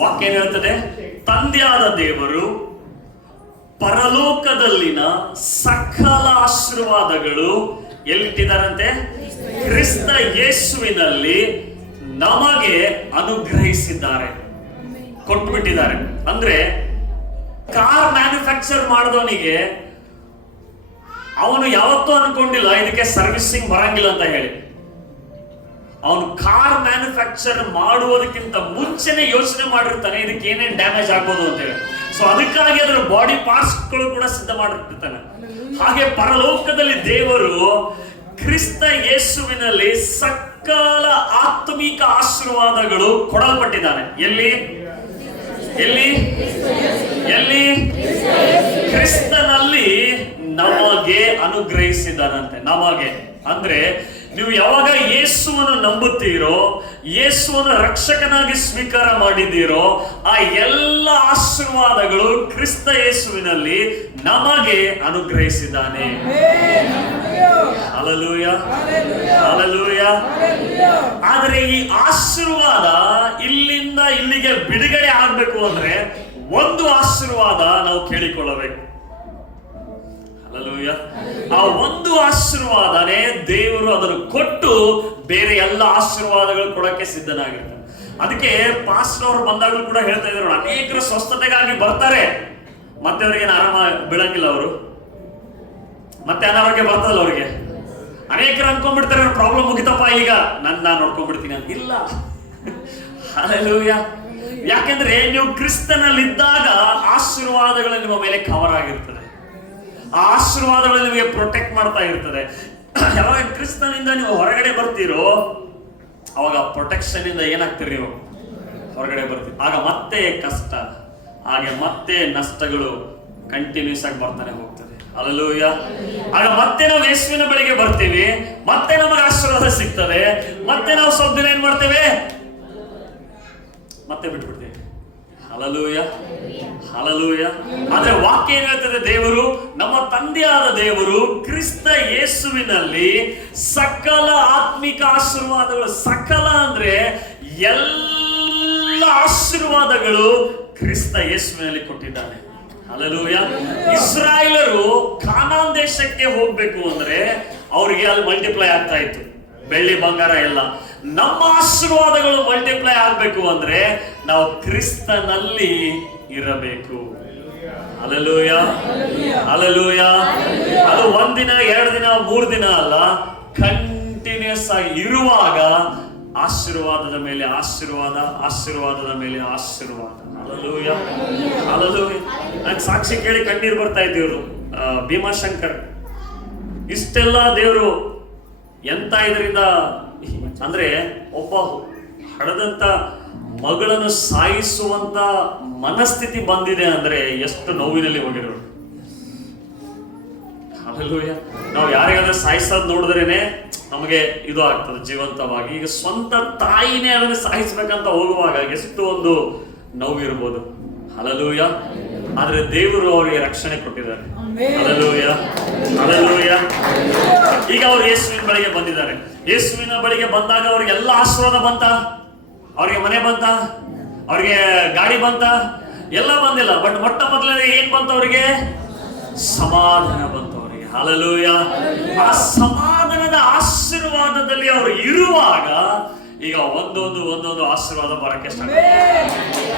ವಾಕ್ಯ ಏನ್ ಹೇಳ್ತದೆ? ತಂದೆಯಾದ ದೇವರು ಪರಲೋಕದಲ್ಲಿನ ಸಕಲ ಆಶೀರ್ವಾದಗಳು ಎಲ್ಲಿಟ್ಟಿದ್ದಾರಂತೆ? ಕ್ರಿಸ್ತ ಯೇಸುವಿನಲ್ಲಿ ನಮಗೆ ಅನುಗ್ರಹಿಸಿದ್ದಾರೆ, ಕೊಟ್ಟುಬಿಟ್ಟಿದ್ದಾರೆ. ಅಂದ್ರೆ ಕಾರ್ ಮ್ಯಾನುಫ್ಯಾಕ್ಚರ್ ಮಾಡಿದವನಿಗೆ ಅವನು ಯಾವತ್ತೂ ಅನ್ಕೊಂಡಿಲ್ಲ ಇದಕ್ಕೆ ಸರ್ವಿಸಿಂಗ್ ಬರಂಗಿಲ್ಲ ಅಂತ ಹೇಳಿ. ಅವನು ಕಾರ್ ಮ್ಯಾನುಫ್ಯಾಕ್ಚರ್ ಮಾಡುವುದಕ್ಕಿಂತ ಮುಂಚೆನೆ ಯೋಚನೆ ಮಾಡಿರ್ತಾನೆ ಇದಕ್ಕೆ ಏನೇನ್ ಡ್ಯಾಮೇಜ್ ಆಗ್ಬೋದು ಅಂತ ಹೇಳಿ. ಸೊ ಅದಕ್ಕಾಗಿ ಅದರ ಬಾಡಿ ಪಾರ್ಟ್ಸ್ ಗಳು ಕೂಡ ಸಿದ್ಧ ಮಾಡಿರ್ತಾನೆ. ಹಾಗೆ ಪರಲೋಕದಲ್ಲಿ ದೇವರು ಕ್ರಿಸ್ತ ಯೇಸುವಿನಲ್ಲಿ ಸಕಲ ಆತ್ಮಿಕ ಆಶೀರ್ವಾದಗಳು ಕೊಡಲ್ಪಟ್ಟಿದ್ದಾನೆ. ಎಲ್ಲಿ ಎಲ್ಲಿ ಎಲ್ಲಿ? ಕ್ರಿಸ್ತನಲ್ಲಿ ನಮಗೆ ಅನುಗ್ರಹಿಸಿದಾರಂತೆ. ನಮಗೆ ಅಂದ್ರೆ ನೀವು ಯಾವಾಗ ಯೇಸುವನ್ನು ನಂಬುತ್ತೀರೋ, ಯೇಸುವನ್ನು ರಕ್ಷಕನಾಗಿ ಸ್ವೀಕಾರ ಮಾಡಿದ್ದೀರೋ, ಆ ಎಲ್ಲ ಆಶೀರ್ವಾದಗಳು ಕ್ರಿಸ್ತ ಯೇಸುವಿನಲ್ಲಿ ನಮಗೆ ಅನುಗ್ರಹಿಸಿದ್ದಾನೆ. Hallelujah, hallelujah. ಆದರೆ ಈ ಆಶೀರ್ವಾದ ಇಲ್ಲಿಂದ ಇಲ್ಲಿಗೆ ಬಿಡುಗಡೆ ಆಗ್ಬೇಕು ಅಂದ್ರೆ ಒಂದು ಆಶೀರ್ವಾದ ನಾವು ಕೇಳಿಕೊಳ್ಳಬೇಕು. ಹಲ್ಲೆಲೂಯ. ಆ ಒಂದು ಆಶೀರ್ವಾದನೇ ದೇವರು ಅದನ್ನು ಕೊಟ್ಟು ಬೇರೆ ಎಲ್ಲ ಆಶೀರ್ವಾದಗಳು ಕೊಡಕ್ಕೆ ಸಿದ್ಧನಾಗಿರ್ತಾರೆ. ಅದಕ್ಕೆ ಪಾಸ್ಟರ್ ಅವರು ಬಂದಾಗಲೂ ಕೂಡ ಹೇಳ್ತಾ ಇದ್ರು, ಅನೇಕರು ಸ್ವಸ್ಥತೆಗಾಗಿ ಬರ್ತಾರೆ, ಮತ್ತೆ ಅವರಿಗೆ ಆರಾಮ ಬೀಳಂಗಿಲ್ಲ, ಅವರು ಮತ್ತೆ ಅನಾರೋಗ್ಯ ಬರ್ತದಲ್ಲ ಅವರಿಗೆ. ಅನೇಕರು ಅನ್ಕೊಂಡ್ಬಿಡ್ತಾರೆ ಪ್ರಾಬ್ಲಮ್ ಮುಗಿತಪ್ಪ ಈಗ ನಾನು ನೋಡ್ಕೊಂಡ್ಬಿಡ್ತೀನಿ ಅಂತ. ಇಲ್ಲ. ಹಲ್ಲೆಲೂಯ. ಯಾಕೆಂದ್ರೆ ನೀವು ಕ್ರಿಸ್ತನಲ್ಲಿದ್ದಾಗ ಆಶೀರ್ವಾದಗಳು ನಿಮ್ಮ ಮೇಲೆ ಕವರ್ ಆಗಿರ್ತದೆ, ಆ ಆಶೀರ್ವಾದಗಳು ನಿಮಗೆ ಪ್ರೊಟೆಕ್ಟ್ ಮಾಡ್ತಾ ಇರ್ತದೆ. ಯಾವಾಗ ಕ್ರಿಸ್ತನಿಂದ ನೀವು ಹೊರಗಡೆ ಬರ್ತೀರೋ ಅವಾಗ ಪ್ರೊಟೆಕ್ಷನ್ ಇಂದ ಏನಾಗ್ತೀರಿ? ನೀವು ಹೊರಗಡೆ ಬರ್ತೀರಿ. ಆಗ ಮತ್ತೆ ಕಷ್ಟ, ಹಾಗೆ ಮತ್ತೆ ನಷ್ಟಗಳು ಕಂಟಿನ್ಯೂಸ್ ಆಗಿ ಬರ್ತಾನೆ ಹೋಗ್ತದೆ. ಹಲ್ಲೆಲೂಯ. ಆಗ ಮತ್ತೆ ನಾವು ಯೇಸುವಿನ ಬಳಿಗೆ ಬರ್ತೀವಿ, ಮತ್ತೆ ನಮಗೆ ಆಶೀರ್ವಾದ ಸಿಗ್ತದೆ, ಮತ್ತೆ ನಾವು ಸ್ವಲ್ಪ ದಿನ ಏನ್ ಮಾಡ್ತೇವೆ? ಮತ್ತೆ ಬಿಟ್ಬಿಡ್ತೇವೆ. Hallelujah, hallelujah. ಆದ್ರೆ ವಾಕ್ಯ ಏನ್ ಹೇಳ್ತದೆ? ದೇವರು, ನಮ್ಮ ತಂದೆಯಾದ ದೇವರು ಕ್ರಿಸ್ತ ಯೇಸುವಿನಲ್ಲಿ ಸಕಲ ಆತ್ಮಿಕ ಆಶೀರ್ವಾದಗಳು, ಸಕಲ ಅಂದ್ರೆ ಎಲ್ಲ ಆಶೀರ್ವಾದಗಳು ಕ್ರಿಸ್ತ ಯೇಸುವಿನಲ್ಲಿ ಕೊಟ್ಟಿದ್ದಾನೆ. ಹಲ್ಲೆಲೂಯ. ಇಸ್ರಾಯೇಲರು ಕಾನಾನ್ ದೇಶಕ್ಕೆ ಹೋಗ್ಬೇಕು ಅಂದ್ರೆ ಅವರಿಗೆ ಅಲ್ಲಿ ಮಲ್ಟಿಪ್ಲೈ ಆಗ್ತಾ ಇತ್ತು, ಬೆಳ್ಳಿ ಬಂಗಾರ ಎಲ್ಲ. ನಮ್ಮ ಆಶೀರ್ವಾದಗಳು ಮಲ್ಟಿಪ್ಲೈ ಆಗ್ಬೇಕು ಅಂದ್ರೆ ನಾವು ಕ್ರಿಸ್ತನಲ್ಲಿ ಇರಬೇಕು. Hallelujah, hallelujah. ಅದು ಒಂದಿನ, 2 ದಿನ, 3 ದಿನ ಅಲ್ಲ, ಕಂಟಿನ್ಯೂಸ್ ಆಗಿ ಇರುವಾಗ ಆಶೀರ್ವಾದದ ಮೇಲೆ ಆಶೀರ್ವಾದ, ಆಶೀರ್ವಾದದ ಮೇಲೆ ಆಶೀರ್ವಾದ. Hallelujah, hallelujah. ನಂಗೆ ಸಾಕ್ಷಿ ಕೇಳಿ ಕಣ್ಣೀರು ಬರ್ತಾ ಇದ್ದೀವರು. ಭೀಮಾಶಂಕರ್ ಇಷ್ಟೆಲ್ಲ ದೇವರು ಎಂತ ಇದರಿಂದ ಅಂದ್ರೆ ಒಬ್ಬ ಹಡದಂತ ಮಗಳನ್ನು ಸಾಯಿಸುವಂತ ಮನಸ್ಥಿತಿ ಬಂದಿದೆ ಅಂದ್ರೆ ಎಷ್ಟು ನೋವಿನಲ್ಲಿ ಹೋಗಿರೋರು. ಹಲ್ಲೆಲೂಯ. ನಾವು ಯಾರಿಗಾದ್ರೂ ಸಾಯಿಸೋದು ನೋಡಿದ್ರೇನೆ ನಮಗೆ ಇದು ಆಗ್ತದೆ ಜೀವಂತವಾಗಿ. ಈಗ ಸ್ವಂತ ತಾಯಿನೇ ಅದನ್ನು ಸಾಯಿಸ್ಬೇಕಂತ ಹೋಗುವಾಗ ಎಷ್ಟು ಒಂದು ನೋವಿರ್ಬೋದು. ಹಲ್ಲೆಲೂಯ. ಆದ್ರೆ ದೇವರು ಅವರಿಗೆ ರಕ್ಷಣೆ ಕೊಟ್ಟಿದ್ದಾರೆ. Hallelujah, hallelujah. ಈಗ ಅವರು ಯೇಸುವಿನ ಬಳಿಗೆ ಬಂದಿದ್ದಾರೆ. ಯೇಸುವಿನ ಬಳಿಗೆ ಬಂದಾಗ ಅವ್ರಿಗೆ ಎಲ್ಲ ಆಶೀರ್ವಾದ ಬಂತ, ಅವ್ರಿಗೆ ಮನೆ ಬಂತ, ಅವ್ರಿಗೆ ಗಾಡಿ ಬಂತ, ಎಲ್ಲ ಬಂದಿಲ್ಲ. ಬಟ್ ಮೊಟ್ಟ ಮೊದಲನೇ ಏನ್ ಬಂತ? ಅವರಿಗೆ ಸಮಾಧಾನ ಬಂತು ಅವರಿಗೆ. ಹಲ್ಲೆಲೂಯ. ಆ ಸಮಾಧಾನದ ಆಶೀರ್ವಾದದಲ್ಲಿ ಅವರು ಇರುವಾಗ ಈಗ ಒಂದೊಂದು ಆಶೀರ್ವಾದ ಬರಕ್ಕೆ ಸ್ಟಾರ್ಟ್.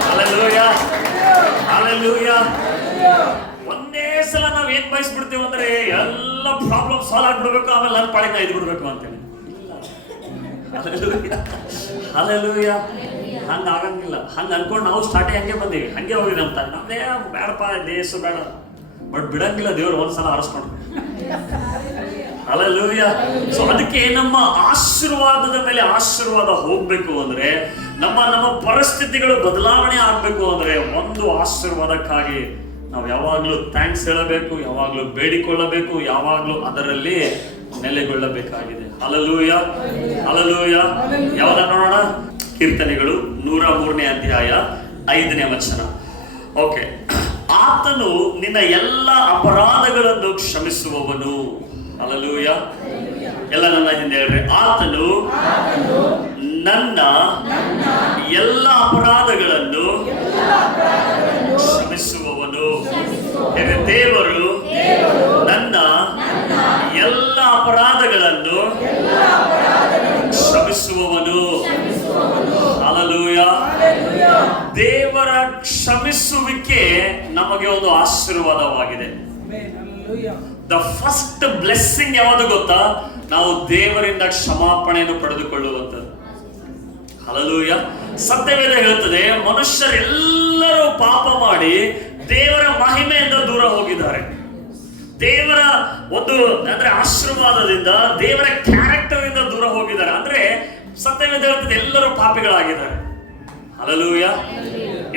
Hallelujah, hallelujah. ಒಂದೇ ಸಲ ನಾವ್ ಏನ್ ಬಯಸ್ಬಿಡ್ತೀವಿ ಅಂದ್ರೆ ಎಲ್ಲ ಪ್ರಾಬ್ಲಮ್ ಸಾಲ್ವ್ ಆಗ್ಬಿಡ್ಬೇಕು, ಆಮೇಲೆ ನನ್ನ ಪಾಡಿಗೆ ಇದ್ ಬಿಡ್ಬೇಕು ಅಂತೇಳಿ. ಹಲ್ಲೆಲೂಯ. ಹಂಗ ಆಗಂಗಿಲ್ಲ. ಹಂಗ ಅನ್ಕೊಂಡು ನಾವು ಸ್ಟಾರ್ಟಿಂಗ್ ಹಂಗೆ ಬಂದೀವಿ, ಹಂಗೆ ಹೋಗಿದ್ವಿ ಅಂತ. ನಮ್ದೇ ಬೇಡಪ್ಪ, ದೇಶ ಬೇಡ. ಬಟ್ ಬಿಡಂಗಿಲ್ಲ ದೇವ್ರು, ಒಂದ್ಸಲ ಆರಿಸ್ಕೊಂಡು. ಹಲ್ಲೆಲೂಯ. ಸೊ ಅದಕ್ಕೆ ನಮ್ಮ ಆಶೀರ್ವಾದದ ಮೇಲೆ ಆಶೀರ್ವಾದ ಹೋಗ್ಬೇಕು ಅಂದ್ರೆ, ನಮ್ಮ ಪರಿಸ್ಥಿತಿಗಳು ಬದಲಾವಣೆ ಆಗ್ಬೇಕು ಅಂದ್ರೆ, ಒಂದು ಆಶೀರ್ವಾದಕ್ಕಾಗಿ ನಾವು ಯಾವಾಗ್ಲೂ ಥ್ಯಾಂಕ್ಸ್ ಹೇಳಬೇಕು, ಯಾವಾಗ್ಲೂ ಬೇಡಿಕೊಳ್ಳಬೇಕು, ಯಾವಾಗ್ಲೂ ಅದರಲ್ಲಿ ನೆಲೆಗೊಳ್ಳಬೇಕಾಗಿದೆ. Hallelujah, hallelujah. ಯಾವಾಗ ನೋಡೋಣ? ಕೀರ್ತನೆಗಳು 103ನೇ ಅಧ್ಯಾಯ 5ನೇ ವಚನ. ಓಕೆ. ಆತನು ನಿನ್ನ ಎಲ್ಲ ಅಪರಾಧಗಳನ್ನು ಕ್ಷಮಿಸುವವನು. ಹಲ್ಲೆಲೂಯ. ಎಲ್ಲ ನನ್ನ ಹಿಂದೆ ಹೇಳ್ರಿ. ಆತನು ನನ್ನ ಎಲ್ಲ ಅಪರಾಧಗಳನ್ನು ದೇವರ ಕ್ಷಮಿಸುವಿಕೆ ನಮಗೆ ಒಂದು ಆಶೀರ್ವಾದವಾಗಿದೆ. ದ ಫಸ್ಟ್ ಬ್ಲೆಸ್ಸಿಂಗ್ ಯಾವುದು ಗೊತ್ತಾ? ನಾವು ದೇವರಿಂದ ಕ್ಷಮಾಪಣೆಯನ್ನು ಪಡೆದುಕೊಳ್ಳುವಂಥದ್ದು. ಹಲ್ಲೆಲೂಯಾ. ಸತ್ಯವೇದ ಹೇಳುತ್ತದೆ, ಮನುಷ್ಯರೆಲ್ಲರೂ ಪಾಪ ಮಾಡಿ ದೇವರ ಮಹಿಮೆಯಿಂದ ದೂರ ಹೋಗಿದ್ದಾರೆ. ದೇವರ ಒಂದು ಅಂದ್ರೆ ಆಶೀರ್ವಾದದಿಂದ, ದೇವರ ಕ್ಯಾರೆಕ್ಟರ್ ಇಂದ ದೂರ ಹೋಗಿದ್ದಾರೆ. ಅಂದ್ರೆ ಸತ್ಯವೇದ ಹೇಳುತ್ತದೆ, ಎಲ್ಲರೂ ಪಾಪಿಗಳಾಗಿದ್ದಾರೆ. ಹಲ್ಲೆಲೂಯಾ.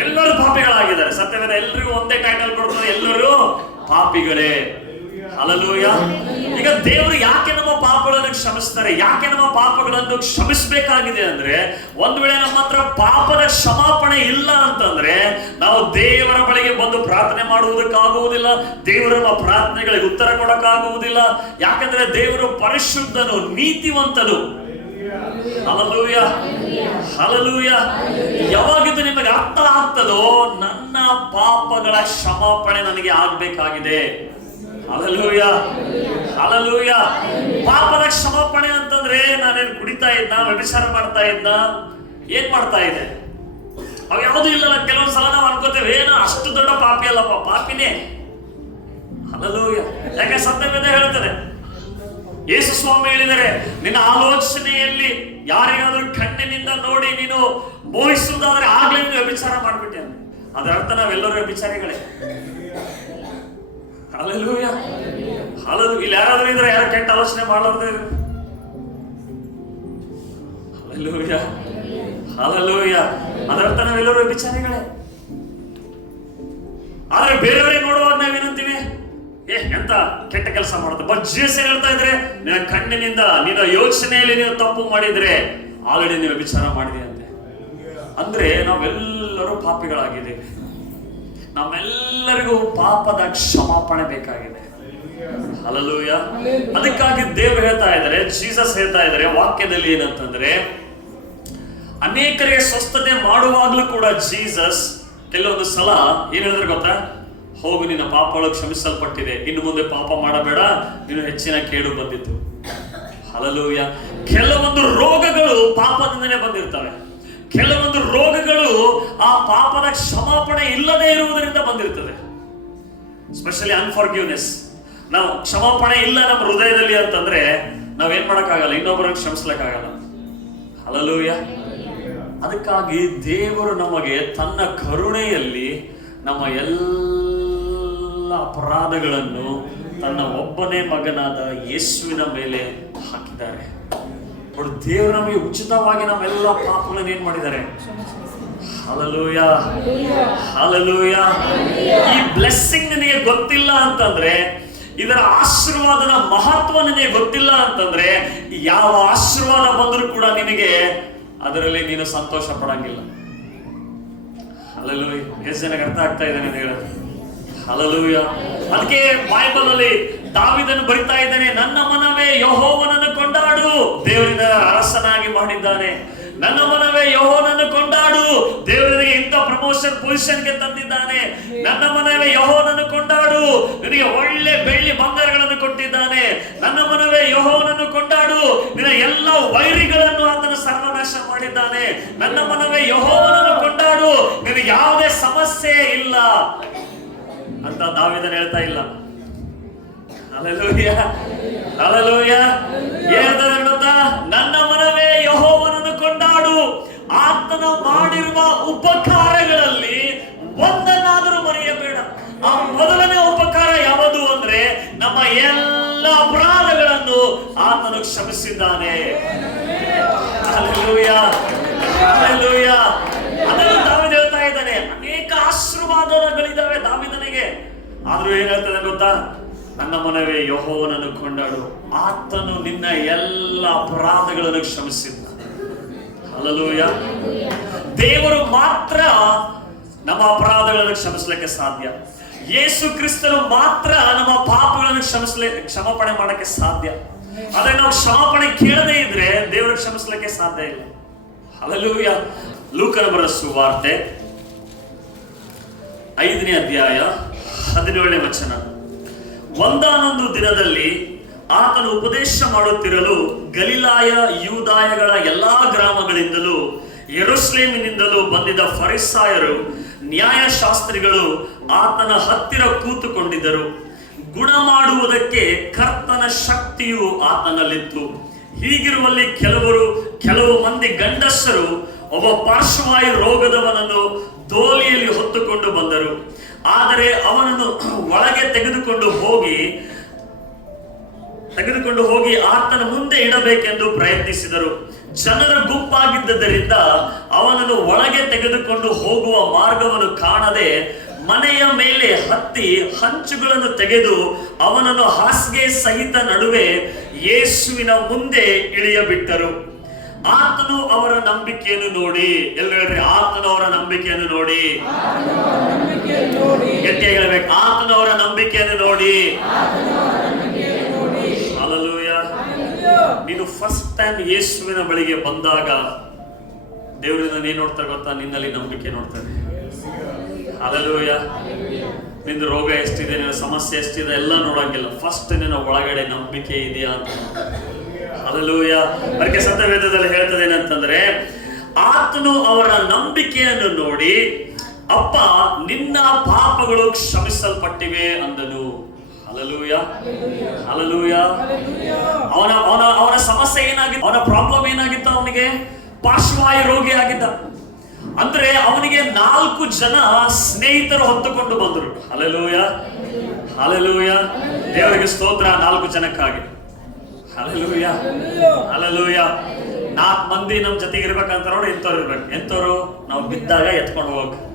ಎಲ್ಲರೂ ಪಾಪಿಗಳಾಗಿದ್ದಾರೆ. ಸತ್ಯವೇದ ಎಲ್ಲರಿಗೂ ಒಂದೇ ಟೈಟಲ್ ಕೊಡ್ತಾರೆ, ಎಲ್ಲರೂ ಪಾಪಿಗಳೇ. ಹಲ್ಲೆಲೂಯಾ. ಈಗ ದೇವರು ಯಾಕೆ ನಮ್ಮ ಪಾಪಗಳನ್ನು ಕ್ಷಮಿಸ್ತಾರೆ? ಯಾಕೆ ನಮ್ಮ ಪಾಪಗಳನ್ನು ಕ್ಷಮಿಸಬೇಕಾಗಿದೆ ಅಂದ್ರೆ, ಒಂದು ವೇಳೆ ನಮ್ಮ ಹತ್ರ ಪಾಪದ ಕ್ಷಮಾಪಣೆ ಇಲ್ಲ ಅಂತಂದ್ರೆ ನಾವು ದೇವರ ಬಳಿಗೆ ಬಂದು ಪ್ರಾರ್ಥನೆ ಮಾಡುವುದಕ್ಕಾಗುವುದಿಲ್ಲ. ದೇವರ ನಮ್ಮ ಪ್ರಾರ್ಥನೆಗಳಿಗೆ ಉತ್ತರ ಕೊಡಕ್ಕಾಗುವುದಿಲ್ಲ. ಯಾಕಂದ್ರೆ ದೇವರು ಪರಿಶುದ್ಧನು, ನೀತಿವಂತನು. Hallelujah, hallelujah. ಯಾವಾಗಿದ್ದು ನಿಮಗೆ ಅರ್ಥ ಆಗ್ತದೋ, ನನ್ನ ಪಾಪಗಳ ಕ್ಷಮಾಪಣೆ ನನಗೆ ಆಗ್ಬೇಕಾಗಿದೆ. Hallelujah, hallelujah. ಪಾಪದ ಕ್ಷಮಾಪಣೆ ಅಂತಂದ್ರೆ ನಾನೇನು ಕುಡಿತಾ ಇದ್ದ, ವ್ಯಭಿಚಾರ ಮಾಡ್ತಾ ಇದ್ದ, ಏನ್ ಮಾಡ್ತಾ ಇದೆ? ಅವ ಯಾವುದು ಇಲ್ಲ. ಕೆಲವೊಂದು ಸಲ ನಾವು ಅನ್ಕೋತೇವೆ, ಏನೋ ಅಷ್ಟು ದೊಡ್ಡ ಪಾಪಿ ಅಲ್ಲಪ್ಪ, ಪಾಪಿನೇ. ಹಲ್ಲೆಲೂಯಾ. ಯಾಕೆ ಸತ್ಯವೇದ ಹೇಳ್ತದೆ, ಯೇಸು ಸ್ವಾಮಿ ಹೇಳಿದರೆ, ನಿನ್ನ ಆಲೋಚನೆಯಲ್ಲಿ ಯಾರಿಗಾದ್ರೂ ಕಣ್ಣಿನಿಂದ ನೋಡಿ ನೀನು ಮೋಹಿಸುವುದಾದ್ರೆ ಆಗ್ಲೇ ನೀನು ವ್ಯಭಿಚಾರ ಮಾಡ್ಬಿಟ್ಟೆ. ಅದರ ಅರ್ಥ ನಾವೆಲ್ಲರೂ ವ್ಯಭಿಚಾರಿಗಳೇ. Hallelujah, hallelujah. ಇಲ್ಲಿ ಯಾರಾದ್ರೂ ಇದ್ರೆ ಯಾರು ಕೆಟ್ಟ ಆಲೋಚನೆ ಮಾಡಲಾರ್ದೆ? Hallelujah, hallelujah. ಅದರರ್ಥ ನಾವೆಲ್ಲರೂ ವ್ಯಭಿಚಾರಿಗಳೇ. ಆದ್ರೆ ಬೇರೆಯವರೇ ನೋಡುವಾಗ ನಾವೇನಂತೀವಿ, ಎಂತ ಕೆಟ್ಟ ಕೆಲಸ ಮಾಡುತ್ತೆ. ಬಟ್ ಜೀಸಸ್ ಏನ್ ಹೇಳ್ತಾ ಇದ್ರೆ, ನಿನ್ನ ಕಣ್ಣಿನಿಂದ, ನಿನ್ನ ಯೋಚನೆಯಲ್ಲಿ ನೀನು ತಪ್ಪು ಮಾಡಿದ್ರೆ ಆಲ್ರೆಡಿ ನೀವು ವಿಚಾರ ಮಾಡಿದೆ ಅಂತೆ. ಅಂದ್ರೆ ನಾವೆಲ್ಲರೂ ಪಾಪಿಗಳಾಗಿದ್ದೇವೆ. ನಮ್ಮೆಲ್ಲರಿಗೂ ಪಾಪದ ಕ್ಷಮಾಪಣೆ ಬೇಕಾಗಿದೆ. ಹಲ್ಲೆಲೂಯಾ. ಅದಕ್ಕಾಗಿ ದೇವರು ಹೇಳ್ತಾ ಇದ್ದಾರೆ, ಜೀಸಸ್ ಹೇಳ್ತಾ ಇದ್ದಾರೆ ವಾಕ್ಯದಲ್ಲಿ ಏನಂತಂದ್ರೆ, ಅನೇಕರಿಗೆ ಸ್ವಸ್ಥತೆ ಮಾಡುವಾಗ್ಲೂ ಕೂಡ ಜೀಸಸ್ ಕೆಲವೊಂದು ಸಲ ಏನ್ ಹೇಳಿದ್ರೆ ಗೊತ್ತಾ? ಹೋಗು, ನಿನ್ನ ಪಾಪಗಳು ಕ್ಷಮಿಸಲ್ಪಟ್ಟಿದೆ, ಇನ್ನು ಮುಂದೆ ಪಾಪ ಮಾಡಬೇಡ, ನೀನು ಹೆಚ್ಚಿನ ಕೇಡು ಬಂದಿತ್ತು. ಹಲ್ಲೆಲೂಯಾ. ಕೆಲವೊಂದು ರೋಗಗಳು ಪಾಪದಿಂದನೇ ಬಂದಿರ್ತವೆ. ಕೆಲವೊಂದು ರೋಗಗಳು ಆ ಪಾಪದ ಕ್ಷಮಾಪಣೆ ಇಲ್ಲದೆ ಇರುವುದರಿಂದ ಬಂದಿರ್ತದೆ. ಸ್ಪೆಷಲಿ ಅನ್ಫಾರ್ಗಿವ್ನೆಸ್. ನಾವು ಕ್ಷಮಾಪಣೆ ಇಲ್ಲ ನಮ್ಮ ಹೃದಯದಲ್ಲಿ ಅಂತಂದ್ರೆ ನಾವೇನ್ ಮಾಡಕ್ಕಾಗಲ್ಲ, ಇನ್ನೊಬ್ಬರನ್ನು ಕ್ಷಮಿಸ್ಲಿಕ್ಕಾಗಲ್ಲ. ಹಲ್ಲೆಲೂಯಾ. ಅದಕ್ಕಾಗಿ ದೇವರು ನಮಗೆ ತನ್ನ ಕರುಣೆಯಲ್ಲಿ ನಮ್ಮ ಎಲ್ಲ ಅಪರಾಧಗಳನ್ನು ತನ್ನ ಒಬ್ಬನೇ ಮಗನಾದ ಯೇಸುವಿನ ಮೇಲೆ ಹಾಕಿದ್ದಾರೆ. ದೇವರು ನಮಗೆ ಉಚಿತವಾಗಿ ನಮ್ಮೆಲ್ಲ ಪಾಪಗಳನ್ನು ಏನ್ ಮಾಡಿದ್ದಾರೆ? Hallelujah, hallelujah. ಈ ಬ್ಲೆಸ್ಸಿಂಗ್ ನಿನಗೆ ಗೊತ್ತಿಲ್ಲ ಅಂತಂದ್ರೆ, ಇದರ ಆಶೀರ್ವಾದದ ಮಹತ್ವ ನಿನಗೆ ಗೊತ್ತಿಲ್ಲ ಅಂತಂದ್ರೆ, ಯಾವ ಆಶೀರ್ವಾದ ಬಂದರೂ ಕೂಡ ನಿನಗೆ ಅದರಲ್ಲಿ ನೀನು ಸಂತೋಷ ಪಡಂಗಿಲ್ಲ. ಹಲ್ಲೆಲೂಯಾ. ಎಷ್ಟು ಜನಕ್ಕೆ ಅರ್ಥ ಆಗ್ತಾ ಇದೆ ನಾನು ಹೇಳೋದು? ಹಲ್ಲೆಲೂಯಾ. ಅದಕ್ಕೆ ಬೈಬಲ್ ಅಲ್ಲಿ ದಾವೀದನು ಬರಿತಾ ಇದ್ದಾನೆ, ನನ್ನ ಮನವೇ ಯೆಹೋವನನ್ನು ಕೊಂಡಾಡು, ದೇವರಿನ ಅರಸನಾಗಿ ಮಾಡಿದ್ದಾನೆ. ನನ್ನ ಮನವೇ ಯೆಹೋವನನ್ನು ಕೊಂಡಾಡು, ದೇವರಿಗೆ ಇಂಥ ಪ್ರಮೋಷನ್ ಪೊಸಿಷನ್ಗೆ ತಂದಿದ್ದಾನೆ. ನನ್ನ ಮನವೇ ಯೆಹೋವನನ್ನು ಕೊಂಡಾಡು, ನಿನಗೆ ಒಳ್ಳೆ ಬೆಳ್ಳಿ ಬಂಗಾರಗಳನ್ನು ಕೊಟ್ಟಿದ್ದಾನೆ. ನನ್ನ ಮನವೇ ಯೆಹೋವನನ್ನು ಕೊಂಡಾಡು, ನಿನ್ನ ಎಲ್ಲ ವೈರಿಗಳನ್ನು ಆತನ ಸರ್ವನಾಶ ಮಾಡಿದ್ದಾನೆ. ನನ್ನ ಮನವೇ ಯೆಹೋವನನ್ನು ಕೊಂಡಾಡು, ನಿನಗೆ ಯಾವುದೇ ಸಮಸ್ಯೆ ಇಲ್ಲ ಅಂತ ದಾವೀದನು ಹೇಳ್ತಾ ಇಲ್ಲ. Hallelujah, hallelujah. ಹೇಳ್ತಾರೆ ಗೊತ್ತಾ? ನನ್ನ ಮನವೇ ಯೆಹೋವನನ್ನು ಕೊಂಡಾಡು, ಆತನ ಮಾಡಿರುವ ಉಪಕಾರಗಳಲ್ಲಿ ಒಂದನ್ನಾದರೂ ಮರೆಯಬೇಡ. ಆ ಮೊದಲನೇ ಉಪಕಾರ ಯಾವುದು ಅಂದ್ರೆ, ನಮ್ಮ ಎಲ್ಲ ಅಪರಾಧಗಳನ್ನು ಆತನು ಕ್ಷಮಿಸಿದ್ದಾನೆ. Hallelujah, hallelujah. ಅದನ್ನು ದಾವೀದ ಹೇಳ್ತಾ ಇದ್ದಾನೆ. ಅನೇಕ ಆಶೀರ್ವಾದಗಳಿದ್ದಾವೆ ದಾವೀದನಿಗೆ. ಆದ್ರೂ ಏನ್ ಹೇಳ್ತದೆ ಗೊತ್ತಾ? ನನ್ನ ಮನವೇ ಯೆಹೋವನನ್ನು ಕೊಂಡಾಡು, ಆತನು ನಿನ್ನ ಎಲ್ಲ ಅಪರಾಧಗಳನ್ನು ಕ್ಷಮಿಸಿದ್ದಾನೆ. ಹಲ್ಲೆಲೂಯಾ. ದೇವರು ಮಾತ್ರ ನಮ್ಮ ಅಪರಾಧಗಳನ್ನು ಕ್ಷಮಿಸಲಿಕ್ಕೆ ಸಾಧ್ಯ. ಯೇಸು ಕ್ರಿಸ್ತನು ಮಾತ್ರ ನಮ್ಮ ಪಾಪಗಳನ್ನು ಕ್ಷಮಾಪಣೆ ಮಾಡಕ್ಕೆ ಸಾಧ್ಯ. ಆದ್ರೆ ನಾವು ಕ್ಷಮಾಪಣೆ ಕೇಳದೇ ಇದ್ರೆ ದೇವರು ಕ್ಷಮಿಸಲಿಕ್ಕೆ ಸಾಧ್ಯ ಇಲ್ಲ. ಹಲ್ಲೆಲೂಯಾ. ಲೂಕನ ಬರೆದ ಸುವಾರ್ತೆ 5ನೇ ಅಧ್ಯಾಯ 17ನೇ ವಚನ. ಒಂದಾನೊಂದು ದಿನದಲ್ಲಿ ಆತನು ಉಪದೇಶ ಮಾಡುತ್ತಿರಲು ಗಲಿಲಾಯ ಯೂದಾಯಗಳ ಎಲ್ಲಾ ಗ್ರಾಮಗಳಿಂದಲೂ ಯೆರೂಸಲೇಮಿನಿಂದಲೂ ಬಂದಿದ್ದ ಫರಿಸಾಯರು ನ್ಯಾಯಶಾಸ್ತ್ರಿಗಳು ಆತನ ಹತ್ತಿರ ಕೂತುಕೊಂಡಿದ್ದರು. ಗುಣ ಮಾಡುವುದಕ್ಕೆ ಕರ್ತನ ಶಕ್ತಿಯು ಆತನಲ್ಲಿತ್ತು. ಹೀಗಿರುವಲ್ಲಿ ಕೆಲವು ಮಂದಿ ಗಂಡಸರು ಒಬ್ಬ ಪಾರ್ಶ್ವವಾಯು ರೋಗದವನನ್ನು ದೋಲಿಯಲ್ಲಿ ಹೊತ್ತುಕೊಂಡು ಬಂದರು. ಆದರೆ ಅವನನ್ನು ಒಳಗೆ ತೆಗೆದುಕೊಂಡು ಹೋಗಿ ಆತನ ಮುಂದೆ ಇಡಬೇಕೆಂದು ಪ್ರಯತ್ನಿಸಿದರು. ಜನರ ಗುಂಪಾಗಿದ್ದರಿಂದ ಅವನನ್ನು ಒಳಗೆ ತೆಗೆದುಕೊಂಡು ಹೋಗುವ ಮಾರ್ಗವನ್ನು ಕಾಣದೆ ಮನೆಯ ಮೇಲೆ ಹತ್ತಿ ಹಂಚುಗಳನ್ನು ತೆಗೆದು ಅವನನ್ನು ಹಾಸಿಗೆ ಸಹಿತ ನಡುವೆ ಯೇಸುವಿನ ಮುಂದೆ ಇಳಿಯಬಿಟ್ಟರು. ಆತನು ಅವರ ನಂಬಿಕೆಯನ್ನು ನೋಡಿ, ಎಲ್ಲರೂ ಆತನು ಅವರ ನಂಬಿಕೆಯನ್ನು ನೋಡಿ, ಗಟ್ಟಿಯಾಗಿ ಹೇಳಬೇಕು, ಆತನು ಅವರ ನಂಬಿಕೆಯನ್ನು ನೋಡಿ. ಹಲ್ಲೆಲೂಯಾ. ನೀನು ಫಸ್ಟ್ ಟೈಮ್ ಯೇಸುವಿನ ಬಳಿಗೆ ಬಂದಾಗ ದೇವರಿಂದ ನೀನು ನೋಡ್ತಾರೆ ಗೊತ್ತಾ? ನಿನ್ನಲ್ಲಿ ನಂಬಿಕೆ ನೋಡ್ತಾರೆ. ಹಲ್ಲೆಲೂಯಾ. ನಿಂದು ರೋಗ ಎಷ್ಟಿದೆ, ನಿನ್ನ ಸಮಸ್ಯೆ ಎಷ್ಟಿದೆ ಎಲ್ಲ ನೋಡಂಗಿಲ್ಲ. ಫಸ್ಟ್ ನಿನ್ನ ಒಳಗಡೆ ನಂಬಿಕೆ ಇದೆಯಾ ಅಂತ. ಹಲ್ಲೆಲೂಯಾ. ಅದಕ್ಕೆ ಸತ್ಯವೇದದಲ್ಲಿ ಹೇಳ್ತದೆ ಏನಂತಂದ್ರೆ, ಆತನು ಅವರ ನಂಬಿಕೆಯನ್ನು ನೋಡಿ, ಅಪ್ಪ ನಿನ್ನ ಪಾಪಗಳು ಕ್ಷಮಿಸಲ್ಪಟ್ಟಿವೆ ಅಂದನು. ಹಲ್ಲೆಲೂಯಾ. ಹಲ್ಲೆಲೂಯಾ. ಅವನ ಸಮಸ್ಯೆ ಏನಾಗಿತ್ತು? ಅವನ ಪ್ರಾಬ್ಲಮ್ ಏನಾಗಿತ್ತು? ಅವನಿಗೆ ಪಾರ್ಶ್ವವಾಯು ರೋಗಿ ಆಗಿದ್ದ. ಅಂದ್ರೆ ಅವನಿಗೆ 4 ಜನ ಸ್ನೇಹಿತರು ಹೊತ್ತುಕೊಂಡು ಬಂದರು. ಹಲ್ಲೆಲೂಯಾ. ಹಲ್ಲೆಲೂಯಾ. ದೇವರಿಗೆ ಸ್ತೋತ್ರ 4 ಜನಕ್ಕಾಗಿ. ಹಲ್ಲೆಲೂಯಾ. ಹಲ್ಲೆಲೂಯಾ. 4 ಮಂದಿ ನಮ್ ಜೊತೆಗೆ ಇರ್ಬೇಕಂತ ನೋಡಿ. ಎಂತವ್ರು ಇರ್ಬೇಕು? ಎಂತವ್ರು? ನಾವು ಬಿದ್ದಾಗ ಎತ್ಕೊಂಡು ಹೋಗ್ಬೇಕು.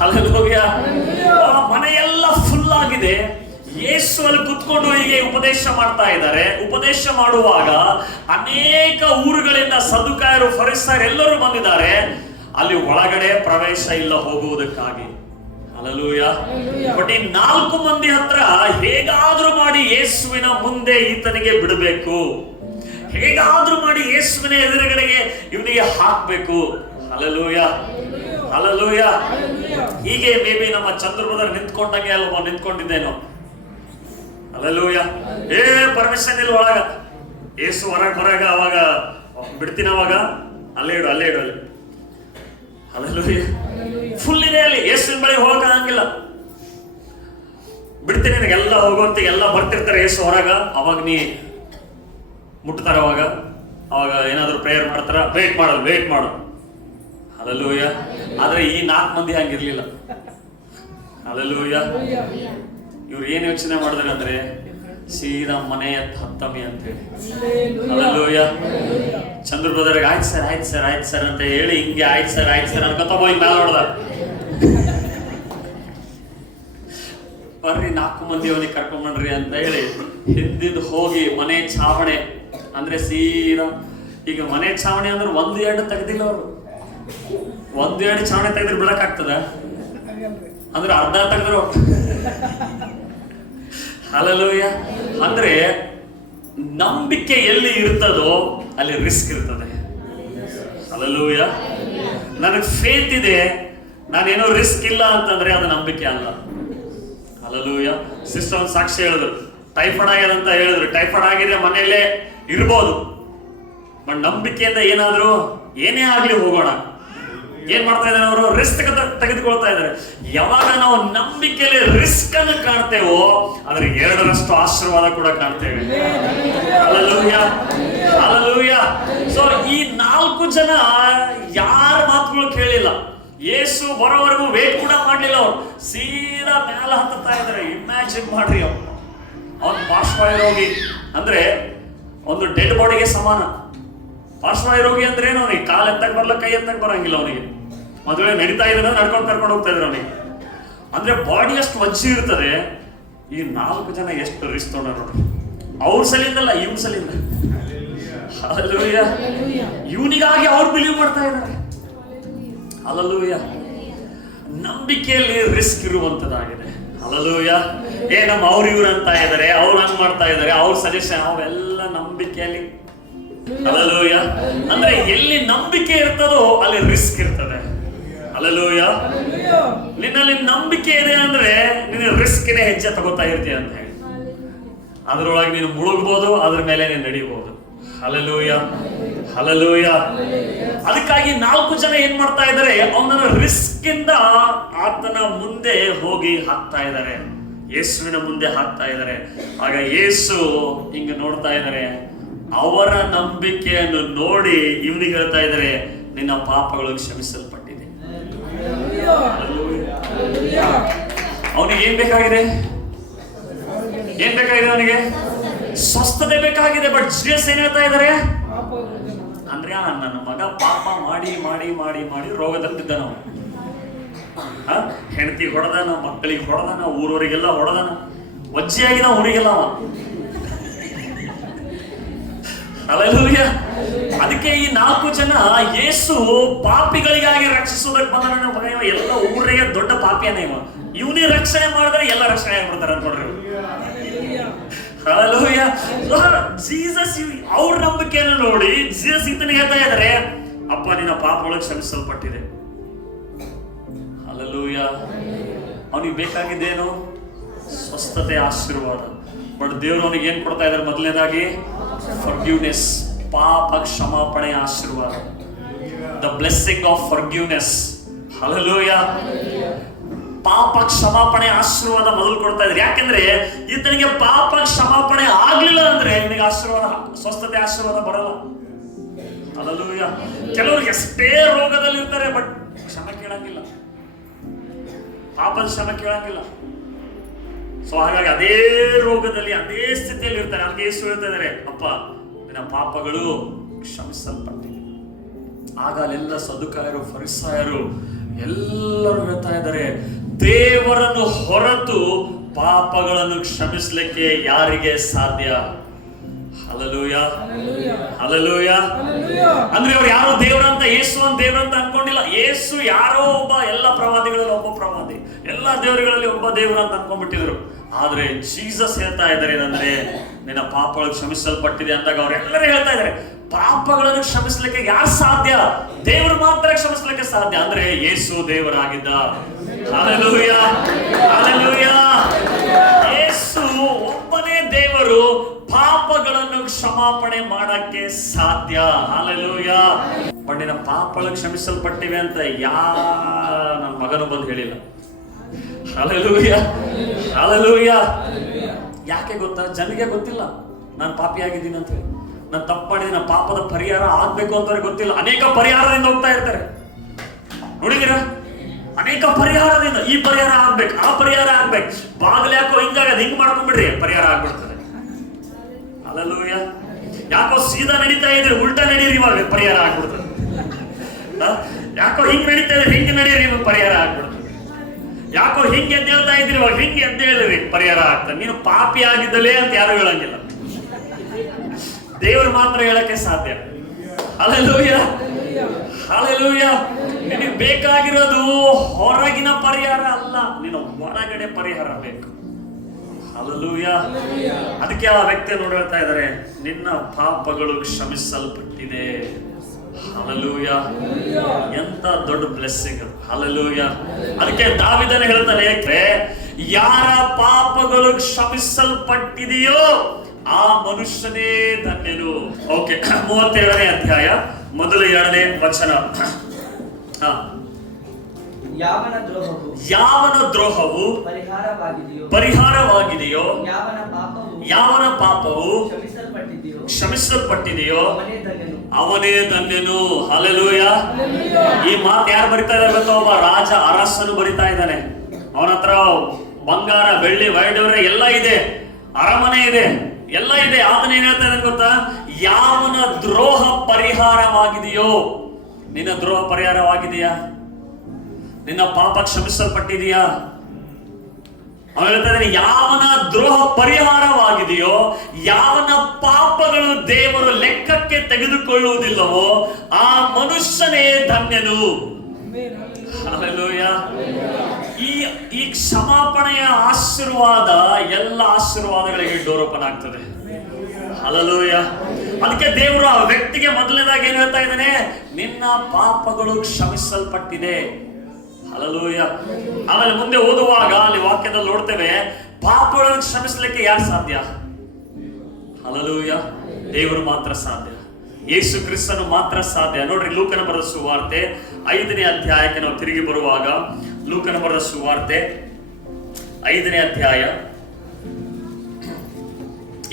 ಹಲ್ಲೆಲೂಯಾ. ಮನೆಯೆಲ್ಲ ಫುಲ್ ಆಗಿದೆ. ಯೇಸು ಅಲ್ಲಿ ಕುತ್ಕೊಂಡು ಹೀಗೆ ಉಪದೇಶ ಮಾಡ್ತಾ ಇದ್ದಾರೆ. ಉಪದೇಶ ಮಾಡುವಾಗ ಅನೇಕ ಊರುಗಳಿಂದ ಸದ್ದುಕಾಯರು, ಫರಿಸಾಯರು ಎಲ್ಲರೂ ಬಂದಿದ್ದಾರೆ. ಅಲ್ಲಿ ಒಳಗಡೆ ಪ್ರವೇಶ ಇಲ್ಲ ಹೋಗುವುದಕ್ಕಾಗಿ. ಹಲ್ಲೆಲೂಯಾ. ಬಟ್ ಈ 4 ಮಂದಿ ಹತ್ರ ಹೇಗಾದ್ರೂ ಮಾಡಿ ಯೇಸುವಿನ ಮುಂದೆ ಈತನಿಗೆ ಬಿಡಬೇಕು, ಹೇಗಾದ್ರೂ ಮಾಡಿ ಯೇಸುವಿನ ಎದುರುಗಡೆಗೆ ಇವನಿಗೆ ಹಾಕ್ಬೇಕು. ಹಲ್ಲೆಲೂಯಾ. ಹಲ್ಲೆಲೂಯಾ. ಹೀಗೆ ಮೇ ಬಿ ನಮ್ಮ ಚಂದ್ರಬದರ್ ನಿಂತ್ಕೊಂಡಂಗೆ ಅಲ್ವ ನಿಂತ್ಕೊಂಡಿದ್ದೇನೋ. ಹಲ್ಲೆಲೂಯಾ. ಪರ್ಮಿಷನ್ ಇಲ್ಲ ಒಳಗ. ಯೇಸು ಹೊರಗ ಅವಾಗ ಬಿಡ್ತೀನಿ, ಅವಾಗ ಅಲ್ಲೇ ಇಡು ಅಲ್ಲಿ. ಹಲ್ಲೆಲೂಯಾ. ಫುಲ್ ಇದೆ ಅಲ್ಲಿ. ಯೇಸುವಿನ ಬಳಿ ಹೋಗಕ್ಕಾಗಂಗಿಲ್ಲ. ಬಿಡ್ತೀನಿ ನಿನಗೆಲ್ಲ ಹೋಗುವಂತ ಎಲ್ಲ ಬರ್ತಿರ್ತಾರೆ ಯೇಸು ಹೊರಗ. ಅವಾಗ ನೀ ಮುಟ್ತಾರ. ಅವಾಗ ಏನಾದ್ರು ಪ್ರೇಯರ್ ಮಾಡ್ತಾರ. ವೇಟ್ ಮಾಡು. ಹಲ್ಲೆಲೂಯಾ. ಆದ್ರೆ ಈ 4 ಮಂದಿ ಹಂಗಿರ್ಲಿಲ್ಲ. ಹಲ್ಲೆಲೂಯಾ. ಇವ್ರು ಏನ್ ಯೋಚನೆ ಮಾಡಿದ್ರೆ ಅಂದ್ರೆ ಸೀದಾ ಮನೆ ಹತ್ತಮಿ ಅಂತ ಹೇಳಿ. ಹಲ್ಲೆಲೂಯಾ. ಚಂದ್ರ ಬ್ರದರ್ಗೆ ಆಯ್ತು ಸರ್ ಅಂತ ಹೇಳಿ ಹಿಂಗೆ ಆಯ್ತು ಸರ್ ಅನ್ಕೊತ ಹಿಂಗ್ ಮ್ಯಾಲ ನೋಡ್ದ. ಬರ್ರಿ 4 ಮಂದಿ ಅವನಿಗೆ ಕರ್ಕೊಂಡ್ಬಂಡ್ರಿ ಅಂತ ಹೇಳಿ ಹಿಂದಿದ್ದು ಹೋಗಿ ಮನೆ ಛಾವಣೆ ಅಂದ್ರೆ ಸೀದಾ ಈಗ ಮನೆ ಛಾವಣಿ ಅಂದ್ರೆ 1-2 ತೆಗ್ದಿಲ್ಲ ಅವರು. 1-2 ಛಾವಣಿ ತೆಗೆದ್ರೆ ಬಿಡಕ್ ಆಗ್ತದ? ಅಂದ್ರೆ ಅರ್ಧ ತೆಗೆದ್ರು. ಹಲ್ಲೆಲೂಯಾ. ಅಂದ್ರೆ ನಂಬಿಕೆ ಎಲ್ಲಿ ಇರ್ತದೋ ಅಲ್ಲಿ ರಿಸ್ಕ್ ಇರ್ತದೆ. ಹಲ್ಲೆಲೂಯಾ. ನನಗೆ ಫೇತ್ ಇದೆ, ನಾನೇನೋ ರಿಸ್ಕ್ ಇಲ್ಲ ಅಂತಂದ್ರೆ ಅದು ನಂಬಿಕೆ ಅಲ್ಲ. ಹಲ್ಲೆಲೂಯಾ. ಸಿಸ್ಟರ್ ಒಂದು ಸಾಕ್ಷಿ ಹೇಳಿದ್ರು, ಟೈಫಾಯ್ಡ್ ಆಗ್ಯದ ಅಂತ ಹೇಳಿದ್ರು. ಟೈಫಾಯ್ಡ್ ಆಗಿದೆ, ಮನೆಯಲ್ಲೇ ಇರ್ಬೋದು. ಬಟ್ ನಂಬಿಕೆಯಿಂದ ಏನಾದ್ರು ಏನೇ ಆಗ್ಲಿ ಹೋಗೋಣ. ಏನ್ ಮಾಡ್ತಾ ಇದ್ದಾರೆ ಅವರು? ರಿಸ್ಕ್ ತೆಗೆದುಕೊಳ್ತಾ ಇದ್ದಾರೆ. ಯಾವಾಗ ನಾವು ನಂಬಿಕೆಯಲ್ಲಿ ರಿಸ್ಕ್ ಅನ್ನು ಕಾಣ್ತೇವೋ ಅದ್ರ 2ರಷ್ಟು ಆಶೀರ್ವಾದ ಕೂಡ ಕಾಣ್ತೇವೆ. ಹಲ್ಲೆಲೂಯಾ. ಹಲ್ಲೆಲೂಯಾ. ಸೊ ಈ 4 ಜನ ಯಾರ ಮಾತುಗಳು ಕೇಳಿಲ್ಲ. ಯೇಸು ಬರೋವರೆಗೂ ವೇಟ್ ಕೂಡ ಮಾಡ್ಲಿಲ್ಲ. ಅವ್ರು ಸೀದಾ ಮ್ಯಾಲ ಹತ್ತಾ ಇದ್ದಾರೆ. ಇಮ್ಯಾಜಿನ್ ಮಾಡ್ರಿ, ಅವನ್ ಪಾರ್ಶ್ವವಾಯು ರೋಗಿ ಅಂದ್ರೆ ಒಂದು ಡೆಡ್ ಬಾಡಿಗೆ ಸಮಾನ. ಪಾರ್ಶ್ವವಾಯು ರೋಗಿ ಅಂದ್ರೆ ಏನು? ಅವನಿಗೆ ಕಾಲು ಎತ್ತಕ್ಕೆ ಬರಲ್ಲ, ಕೈ ಎತ್ತಕ್ಕೆ ಬರಂಗಿಲ್ಲ. ಅವನಿಗೆ ಮದುವೆ ನಡೀತಾ ಇದ್ರೆ ನಡ್ಕೊಂಡು ಕರ್ಕೊಂಡು ಹೋಗ್ತಾ ಇದ್ರು ಅವನಿಗೆ. ಅಂದ್ರೆ ಬಾಡಿ ಅಷ್ಟು ವಜ್ಜಿ ಇರ್ತದೆ. ಈ 4 ಜನ ಎಷ್ಟು ರಿಸ್ಕ್ ತಗೊಂಡ್ರು ನೋಡ್ರಿ. ಅವ್ರ ಸಲಿಂದಲ್ಲ, ಇವನ್ ಸಲಿಂದ. ಹಲ್ಲೆಲೂಯಾ. ಇವನಿಗಾಗಿ ಅವ್ರು ಬಿಲೀವ್ ಮಾಡ್ತಾ ಇದ್ದಾರೆ. ಹಲ್ಲೆಲೂಯಾ. ನಂಬಿಕೆಯಲ್ಲಿ ರಿಸ್ಕ್ ಇರುವಂತದ್ದಾಗಿದೆ. ಹಲ್ಲೆಲೂಯಾ. ನಮ್ಮ ಇವ್ರು ಅಂತ ಇದ್ದಾರೆ, ಅವ್ರು ಹಂಗ್ ಮಾಡ್ತಾ ಇದ್ದಾರೆ, ಅವ್ರ ಸಜೆಷನ್, ಅವೆಲ್ಲ ನಂಬಿಕೆಯಲ್ಲಿ. ಹಲ್ಲೆಲೂಯಾ. ಅಂದ್ರೆ ಎಲ್ಲಿ ನಂಬಿಕೆ ಇರ್ತದೋ ಅಲ್ಲಿ ರಿಸ್ಕ್ ಇರ್ತದೆ. ಹಲ್ಲೆಲೂಯಾ. ನಿನ್ನಲ್ಲಿ ನಂಬಿಕೆ ಇದೆ ಅಂದ್ರೆ ನೀನು ರಿಸ್ಕ್ನೇ ಹೆಜ್ಜೆ ತಗೋತಾ ಇರ್ತೀಯ ಅಂತ ಹೇಳಿ. ಅದರೊಳಗೆ ನೀನು ಮುಳುಗ್ಬೋದು, ಅದ್ರ ಮೇಲೆ ನೀನು ನಡಿಬಹುದು. ಹಲ್ಲೆಲೂಯಾ. ಹಲ್ಲೆಲೂಯ. ಅದಕ್ಕಾಗಿ 4 ಜನ ಏನ್ ಮಾಡ್ತಾ ಇದ್ದಾರೆ, ಅವನನ್ನ ರಿಸ್ಕ್ ಇಂದ ಆತನ ಮುಂದೆ ಹೋಗಿ ಹಾಕ್ತಾ ಇದ್ದಾರೆ, ಯೇಸುವಿನ ಮುಂದೆ ಹಾಕ್ತಾ ಇದ್ದಾರೆ. ಆಗ ಯೇಸು ಹಿಂಗ ನೋಡ್ತಾ ಇದ್ದಾರೆ, ಅವರ ನಂಬಿಕೆಯನ್ನು ನೋಡಿ ಇವನಿಗೆ ಹೇಳ್ತಾ ಇದ್ದಾರೆ, ನಿನ್ನ ಪಾಪಗಳು ಕ್ಷಮಿಸಲ್ಪಟ್ಟಿದೆ. ಅವನಿಗೆ ಏನ್ ಬೇಕಾಗಿದೆ? ಏನ್ ಬೇಕಾಗಿದೆ? ಅವನಿಗೆ ಸ್ವಸ್ಥತೆ ಬೇಕಾಗಿದೆ. ಬಟ್ ಜೀಸಸ್ ಏನ್ ಹೇಳ್ತಾ ಇದ್ದಾರೆ ಅಂದ್ರೆ, ನನ್ನ ಮಗ ಪಾಪ ಮಾಡಿ ಮಾಡಿ ಮಾಡಿ ಮಾಡಿ ರೋಗದಲ್ಲಿದ್ದಾನ. ಹೆಂಡತಿ ಹೊಡೆದಾನ, ಮಕ್ಕಳಿಗೆ ಹೊಡೆದಾನ, ಊರವರಿಗೆಲ್ಲ ಹೊಡೆದಾನ, ವಜ್ಜೆಯಾಗಿನ ಊರಿಗೆಲ್ಲ ಅವ. ಹಲ್ಲೆಲೂಯಾ. ಅದಕ್ಕೆ ಈ 4 ಜನ ಯೇಸು ಪಾಪಿಗಳಿಗಾಗಿ ರಕ್ಷಿಸುವುದಕ್ಕೆ ಬಂದ ಮಗ, ಎಲ್ಲ ಊರಿಗೆ ದೊಡ್ಡ ಪಾಪಿಯನೇ ಇವ, ಇವನಿಗೆ ರಕ್ಷಣೆ ಮಾಡಿದ್ರೆ ಎಲ್ಲ ರಕ್ಷಣೆ ಆಗ್ಬಿಡ್ತಾರೆ ಅನ್ಕೊಡ್ರಿ. ಹಲ್ಲೆಲೂಯಾ. ಜೀಸಸ್ ಅವ್ರ ನಂಬಿಕೆಯನ್ನು ನೋಡಿ ಜೀಸಸ್ ಈತನಿಗೆ ಹೇಳ್ತಾ ಇದ್ದಾರೆ, ಅಪ್ಪ ನಿನ್ನ ಪಾಪಗಳಿಗೆ ಕ್ಷಮಿಸಲ್ಪಟ್ಟಿದೆ. ಹಲ್ಲೆಲೂಯಾ. ಅವನಿಗೆ ಬೇಕಾಗಿದ್ದೇನು? ಸ್ವಸ್ಥತೆ, ಆಶೀರ್ವಾದ. ಬಟ್ ದೇವರು ಅವನಿಗೆ ಏನ್ ಕೊಡ್ತಾ ಇದ್ದಾರೆ? ಮೊದಲನೇದಾಗಿ ಫರ್ಗಿವ್ನೆಸ್, ಪಾಪ ಕ್ಷಮಾಪಣೆ ಆಶೀರ್ವಾದ, the blessing of forgiveness. Hallelujah. ಪಾಪ ಕ್ಷಮಾಪಣೆ ಆಶೀರ್ವಾದ ಮೊದಲು ಕೊಡ್ತಾ ಇದ್ದಾರೆ. ಯಾಕೆಂದ್ರೆ ಈತನಿಗೆ ಪಾಪ ಕ್ಷಮಾಪಣೆ ಆಗ್ಲಿಲ್ಲ ಅಂದ್ರೆ ನಿನಗೆ ಆಶೀರ್ವಾದ, ಸ್ವಸ್ಥತೆ ಆಶೀರ್ವಾದ ಬರಲ್ಲ. ಹಲ್ಲೆಲೂಯಾ. ಕೆಲವರು ಎಷ್ಟೇ ರೋಗದಲ್ಲಿ ಇರ್ತಾರೆ, ಬಟ್ ಕ್ಷಮೆ ಕೇಳಂಗಿಲ್ಲ, ಪಾಪದ ಕ್ಷಮೆ ಕೇಳಂಗಿಲ್ಲ. ಸೊ ಹಾಗಾಗಿ ಅದೇ ರೋಗದಲ್ಲಿ, ಅದೇ ಸ್ಥಿತಿಯಲ್ಲಿ ಇರ್ತಾರೆ. ಅದಕ್ಕೆ ಯೇಸು ಹೇಳ್ತಾ ಇದ್ದಾರೆ, ಅಪ್ಪ ನಿನ್ನ ಪಾಪಗಳು ಕ್ಷಮಿಸಲ್ಪಟ್ಟಿದೆ. ಆಗ ಅಲ್ಲೆಲ್ಲ ಸದುಕಾಯರು, ಫರಿಸಾಯರು ಎಲ್ಲರೂ ಹೇಳ್ತಾ ಇದ್ದಾರೆ, ದೇವರನ್ನು ಹೊರತು ಪಾಪಗಳನ್ನು ಕ್ಷಮಿಸಲಿಕ್ಕೆ ಯಾರಿಗೆ ಸಾಧ್ಯ? ಹಲ್ಲೆಲೂಯಾ. ಹಲ್ಲೆಲೂಯಾ. ಅಂದ್ರೆ ಅವ್ರು ಯಾರೋ ದೇವರಂತ, ಯೇಸು ದೇವರಂತ ಅನ್ಕೊಂಡಿಲ್ಲ. ಯೇಸು ಯಾರೋ ಒಬ್ಬ, ಎಲ್ಲ ಪ್ರವಾದಿಗಳಲ್ಲಿ ಒಬ್ಬ ಪ್ರವಾದಿ, ಎಲ್ಲ ದೇವರುಗಳಲ್ಲಿ ಒಬ್ಬ ದೇವರು ಅಂತ ಅನ್ಕೊಂಡ್ಬಿಟ್ಟಿದ್ರು. ಆದ್ರೆ ಜೀಸಸ್ ಹೇಳ್ತಾ ಇದ್ದಾರೆ ಏನಂದ್ರೆ, ನಿನ್ನ ಪಾಪಗಳು ಕ್ಷಮಿಸಲ್ಪಟ್ಟಿದೆ ಅಂದಾಗ ಅವರೆಲ್ಲರೂ ಹೇಳ್ತಾ ಇದ್ದಾರೆ, ಪಾಪಗಳನ್ನು ಕ್ಷಮಿಸಲಿಕ್ಕೆ ಯಾರು ಸಾಧ್ಯ? ದೇವರು ಮಾತ್ರ ಕ್ಷಮಿಸಲಿಕ್ಕೆ ಸಾಧ್ಯ. ಅಂದ್ರೆ ಯೇಸು ದೇವರಾಗಿದ್ದ. ಹಲ್ಲೆಲೂಯಾ. ಹಲ್ಲೆಲೂಯಾ. ಯೇಸು ಒಬ್ಬನೇ ದೇವರು, ಪಾಪಗಳನ್ನು ಕ್ಷಮಾಪಣೆ ಮಾಡಕ್ಕೆ ಸಾಧ್ಯ. ಹಲ್ಲೆಲೂಯಾ. ಬಟ್ ನಿನ್ನ ಪಾಪಗಳು ಕ್ಷಮಿಸಲ್ಪಟ್ಟಿವೆ ಅಂತ ನನ್ನ ಮಗನು ಬಂದು ಹೇಳಿಲ್ಲ. ಹಲ್ಲೆಲೂಯಾ. ಹಲ್ಲೆಲೂಯಾ. ಯಾಕೆ ಗೊತ್ತಾ? ಜನಗೆ ಗೊತ್ತಿಲ್ಲ ನಾನು ಪಾಪಿ ಆಗಿದ್ದೀನಿ ಅಂತ ಹೇಳಿ. ನಾನು ತಪ್ಪು ಮಾಡಿದ ಪಾಪದ ಪರಿಹಾರ ಆಗ್ಬೇಕು ಅಂತವ್ರಿಗೆ ಗೊತ್ತಿಲ್ಲ. ಅನೇಕ ಪರಿಹಾರದಿಂದ ಹೋಗ್ತಾ ಇರ್ತಾರೆ, ನೋಡಿದೀರ? ಅನೇಕ ಪರಿಹಾರದಿಂದ, ಈ ಪರಿಹಾರ ಆಗ್ಬೇಕು, ಆ ಪರಿಹಾರ ಆಗ್ಬೇಕು, ಬಾಗಿಲು ಯಾಕೋ ಹಿಂಗಾಗದ, ಹಿಂಗ್ ಮಾಡ್ಕೊಂಡ್ಬಿಡ್ರಿ, ಪರಿಹಾರ ಆಗ್ಬಿಡ್ತದೆ. ಹಲ್ಲೆಲೂಯಾ. ಯಾಕೋ ಸೀದಾ ನಡೀತಾ ಇದ್ರಿ, ಉಲ್ಟಾ ನಡೀರಿ, ಇವಾಗ ಪರಿಹಾರ ಆಗ್ಬಿಡ್ತದೆ. ಯಾಕೋ ಹಿಂಗ್ ನಡೀತಾ ಇದ್ರಿ, ಹಿಂಗ್ ನಡೀರಿ, ಇವಾಗ ಪರಿಹಾರ ಆಗ್ಬಿಡ್ತದೆ. ಯಾಕೋ ಹಿಂಗೆ ಎದ್ದೇಳ್ತಾ ಇದ್ರಿ, ಇವಾಗ ಹಿಂಗೆ ಎದ್ದೇಳಿದ್ರಿ, ಪರಿಹಾರ ಆಗ್ತದೆ. ನೀನು ಪಾಪಿ ಆಗಿದ್ದಲೇ ಅಂತ ಯಾರು ಹೇಳಂಗಿಲ್ಲ, ದೇವರು ಮಾತ್ರ ಹೇಳಕ್ಕೆ ಸಾಧ್ಯ. ಹಲ್ಲೆಲೂಯಾ. ಹಲ್ಲೆಲೂಯಾ. ನಿನಗೆ ಬೇಕಾಗಿರೋದು ಹೊರಗಿನ ಪರಿಹಾರ ಅಲ್ಲ, ನಿನ್ನ ಒಳಗಡೆ ಪರಿಹಾರ ಬೇಕು. ಹಲ್ಲೆಲೂಯಾ. ಅದಕ್ಕೆ ಆ ವ್ಯಕ್ತಿ ನೋಡಿ ಹೇಳ್ತಾ ಇದ್ದಾರೆ, ನಿನ್ನ ಪಾಪಗಳು ಕ್ಷಮಿಸಲ್ಪಟ್ಟಿದೆ. ಹಲ್ಲೆಲೂಯಾ. ಎಂತ ದೊಡ್ಡ ಬ್ಲೆಸ್ಸಿಂಗ್. ಹಲ್ಲೆಲೂಯಾ. ಅದಕ್ಕೆ ದಾವೀದನು ಹೇಳ್ತಾನೆ, ಯಾರ ಪಾಪಗಳು ಕ್ಷಮಿಸಲ್ಪಟ್ಟಿದೆಯೋ ಆ ಮನುಷ್ಯನೇ ಧನ್ಯನು. ಓಕೆ, 37ನೇ ಅಧ್ಯಾಯ ಮೊದಲ 2ನೇ ವಚನ. ಯಾವನ ದ್ರೋಹವು ಪರಿಹಾರವಾಗಿದೆಯೋ, ಯಾವನ ಪಾಪವು ಕ್ಷಮಿಸಲ್ಪಟ್ಟಿದೆಯೋ ಅವನೇ ಧನ್ಯನು. ಹಲ್ಲೆಲೂಯಾ. ಈ ಮಾತು ಯಾರು ಬರಿತಾ ಇದ್ದಾರೆ ಗೊತ್ತಾ? ಒಬ್ಬ ರಾಜ, ಅರಸನು ಬರಿತಾ ಇದ್ದಾನೆ. ಅವನ ಹತ್ರ ಬಂಗಾರ, ಬೆಳ್ಳಿ, ವೈಡೂರ್ಯ ಎಲ್ಲ ಇದೆ, ಅರಮನೆ ಇದೆ, ಎಲ್ಲ ಇದೆ. ಆತನ ಏನ್ ಹೇಳ್ತಾ ಇದ್ದಾನೆ ಗೊತ್ತಾ? ಯಾವನ ದ್ರೋಹ ಪರಿಹಾರವಾಗಿದೆಯೋ. ನಿನ್ನ ದ್ರೋಹ ಪರಿಹಾರವಾಗಿದೆಯಾ? ನಿನ್ನ ಪಾಪ ಕ್ಷಮಿಸಲ್ಪಟ್ಟಿದೆಯಾ? ಅವನು ಹೇಳ್ತಾ ಇದ್ದಾನೆ, ಯಾವನ ದ್ರೋಹ ಪರಿಹಾರವಾಗಿದೆಯೋ, ಯಾವನ ಪಾಪಗಳು ದೇವರು ಲೆಕ್ಕಕ್ಕೆ ತೆಗೆದುಕೊಳ್ಳುವುದಿಲ್ಲವೋ ಆ ಮನುಷ್ಯನೇ ಧನ್ಯನು. ಹಲ್ಲೆಲೂಯಾ. ಈ ಕ್ಷಮಾಪಣೆಯ ಆಶೀರ್ವಾದ ಎಲ್ಲ ಆಶೀರ್ವಾದಗಳಿಗೆ ಡೋರ್ ಓಪನ್ ಆಗ್ತದೆ. ಹಲ್ಲೆಲೂಯಾ. ಅದಕ್ಕೆ ದೇವರು ಆ ವ್ಯಕ್ತಿಗೆ ಮೊದಲನೇದಾಗಿ ಏನ್ ಹೇಳ್ತಾ ಇದ್ದಾನೆ? ನಿನ್ನ ಪಾಪಗಳು ಕ್ಷಮಿಸಲ್ಪಟ್ಟಿದೆ. ಹಲ್ಲೆಲೂಯಾ. ಆಮೇಲೆ ಮುಂದೆ ಓದುವಾಗ ಅಲ್ಲಿ ವಾಕ್ಯದಲ್ಲಿ ನೋಡ್ತೇವೆ, ಪಾಪಗಳನ್ನು ಕ್ಷಮಿಸಲಿಕ್ಕೆ ಯಾರು ಸಾಧ್ಯ? ಹಲ್ಲೆಲೂಯಾ. ದೇವರು ಮಾತ್ರ ಸಾಧ್ಯ. ಯೇಸು ಕ್ರಿಸ್ತನು ಮಾತ್ರ ಸಾಧ್ಯ. ನೋಡ್ರಿ, ಲೂಕನ ಬರೆದ ಸುವಾರ್ತೆ 5ನೇ ಅಧ್ಯಾಯಕ್ಕೆ ನಾವು ತಿರುಗಿ ಬರುವಾಗ, ಲೂಕನ ಬರೆದ ಸುವಾರ್ತೆ 5ನೇ ಅಧ್ಯಾಯ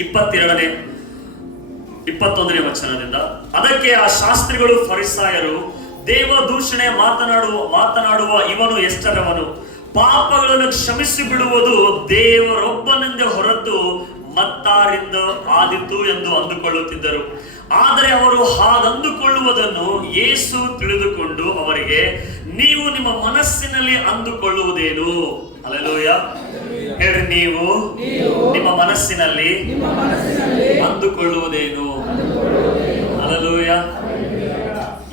21ನೇ ವಚನದಿಂದ, ಅದಕ್ಕೆ ಆ ಶಾಸ್ತ್ರಿಗಳು ಫರಿಸಾಯರು, ದೇವ ದೂಷಣೆ ಮಾತನಾಡುವ ಇವನು ಎಷ್ಟರವನು, ಪಾಪಗಳನ್ನು ಕ್ಷಮಿಸಿ ಬಿಡುವುದು ದೇವರೊಬ್ಬನಿಂದ ಹೊರತು ಮತ್ತಾರಿಂದ ಆದಿತು ಎಂದು ಅಂದುಕೊಳ್ಳುತ್ತಿದ್ದರು. ಆದರೆ ಅವರು ಹಾಗಂದುಕೊಳ್ಳುವುದನ್ನು ಯೇಸು ತಿಳಿದುಕೊಂಡು ಅವರಿಗೆ, ನೀವು ನಿಮ್ಮ ಮನಸ್ಸಿನಲ್ಲಿ ಅಂದುಕೊಳ್ಳುವುದೇನು? ಹಲ್ಲೆಲೂಯ. ಹೇಳ್ರಿ, ನೀವು ನಿಮ್ಮ ಮನಸ್ಸಿನಲ್ಲಿ ಅಂದುಕೊಳ್ಳುವುದೇನು? ಹಲ್ಲೆಲೂಯ.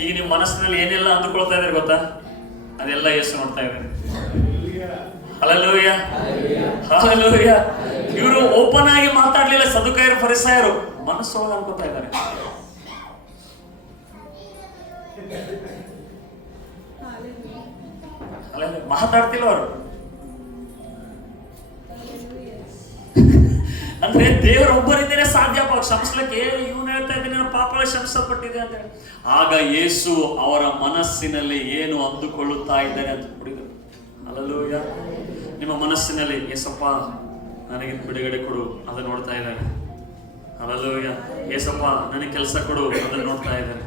ಈಗ ನಿಮ್ಮ ಮನಸ್ಸಿನಲ್ಲಿ ಏನೆಲ್ಲ ಅಂದುಕೊಳ್ತಾ ಇದ್ದಾರೆ ಗೊತ್ತಾ? ಅದೆಲ್ಲ ಯೇಸು ನೋಡ್ತಾ ಇದ್ದಾರೆ. Hallelujah, hallelujah. ಇವರು ಓಪನ್ ಆಗಿ ಮಾತಾಡ್ಲಿಲ್ಲ, ಸದುಕಾಯರು ಫರಿಸಾಯರು ಮನಸ್ಸೊಳಗೆ ಅನ್ಕೋತಾ ಇದ್ದಾರೆ. ಮಾತಾಡ್ತಿಲ್ಲ ಅವರು. ಅಂದ್ರೆ ದೇವರೊಬ್ಬರಿಂದನೇ ಸಾಧ್ಯಪ್ಪ ಕ್ಷಮಿಸ್ಲಿಕ್ಕೆ. ಇವನು ಹೇಳ್ತಾ ಇದ್ದೀನಿ, ಪಾಪಗಳ ಕ್ಷಮಿಸಲ್ಪಟ್ಟಿದೆ ಅಂತ ಹೇಳಿ. ಆಗ ಯೇಸು ಅವರ ಮನಸ್ಸಿನಲ್ಲಿ ಏನು ಅಂದುಕೊಳ್ಳುತ್ತಾ ಇದ್ದಾರೆ ಅಂತ ಕುಡಿದರು. ಹಲ್ಲೆಲೂಯ. ನಿಮ್ಮ ಮನಸ್ಸಿನಲ್ಲಿ ಏಸಪ್ಪ ನನಗೆ ಬಿಡುಗಡೆ ಕೊಡು, ಅದನ್ನು ನೋಡ್ತಾ ಇದ್ದಾರೆ. ಹಲ್ಲೆಲೂಯ. ಏಸಪ್ಪ ನನಗೆ ಕೆಲಸ ಕೊಡು, ಅದನ್ನು ನೋಡ್ತಾ ಇದ್ದಾರೆ.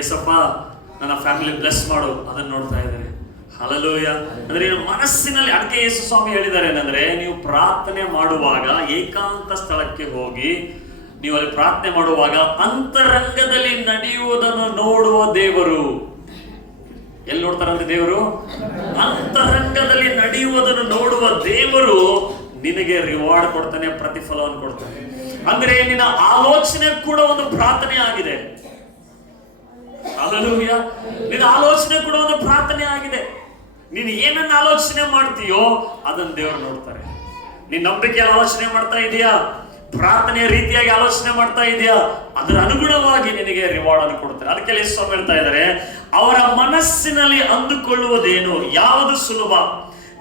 ಏಸಪ್ಪ ನನ್ನ ಫ್ಯಾಮಿಲಿ ಬ್ಲೆಸ್ ಮಾಡು, ಅದನ್ನು ನೋಡ್ತಾ ಇದ್ದಾರೆ. ಹಲ್ಲೆಲೂಯ. ಅಂದ್ರೆ ಮನಸ್ಸಿನಲ್ಲಿ. ಅದಕ್ಕೆ ಯೇಸು ಸ್ವಾಮಿ ಹೇಳಿದ್ದಾರೆ ಏನಂದ್ರೆ, ನೀವು ಪ್ರಾರ್ಥನೆ ಮಾಡುವಾಗ ಏಕಾಂತ ಸ್ಥಳಕ್ಕೆ ಹೋಗಿ ನೀವು ಅಲ್ಲಿ ಪ್ರಾರ್ಥನೆ ಮಾಡುವಾಗ ಅಂತರಂಗದಲ್ಲಿ ನಡೆಯುವುದನ್ನು ನೋಡುವ ದೇವರು. ಎಲ್ಲಿ ನೋಡ್ತಾರಂತೆ ದೇವರು? ಅಂತರಂಗದಲ್ಲಿ ನಡೆಯುವುದನ್ನು ನೋಡುವ ದೇವರು ನಿನಗೆ ರಿವಾರ್ಡ್ ಕೊಡ್ತಾನೆ, ಪ್ರತಿಫಲವನ್ನು ಕೊಡ್ತಾನೆ. ಅಂದ್ರೆ ನಿನ್ನ ಆಲೋಚನೆ ಕೂಡ ಒಂದು ಪ್ರಾರ್ಥನೆ ಆಗಿದೆ. ಹಲ್ಲೆಲೂಯ. ನಿನ್ನ ಆಲೋಚನೆ ಕೂಡ ಒಂದು ಪ್ರಾರ್ಥನೆ ಆಗಿದೆ. ನೀನು ಏನನ್ನ ಆಲೋಚನೆ ಮಾಡ್ತೀಯೋ ಅದನ್ನ ದೇವರು ನೋಡ್ತಾರೆ. ನೀನ್ ನಂಬಿಕೆ ಆಲೋಚನೆ ಮಾಡ್ತಾ ಇದೆಯಾ, ಪ್ರಾರ್ಥನೆಯ ರೀತಿಯಾಗಿ ಆಲೋಚನೆ ಮಾಡ್ತಾ ಇದೆಯಾ, ಅದರ ಅನುಗುಣವಾಗಿ ನಿನಗೆ ರಿವಾರ್ಡ್ ಅನ್ನು ಕೊಡ್ತಾರೆ. ಅದಕ್ಕೆ ಯೇಸು ಸ್ವಾಮಿ ಹೇಳ್ತಾ ಇದ್ದಾರೆ, ಅವರ ಮನಸ್ಸಿನಲ್ಲಿ ಅಂದುಕೊಳ್ಳುವುದೇನು? ಯಾವುದು ಸುಲಭ?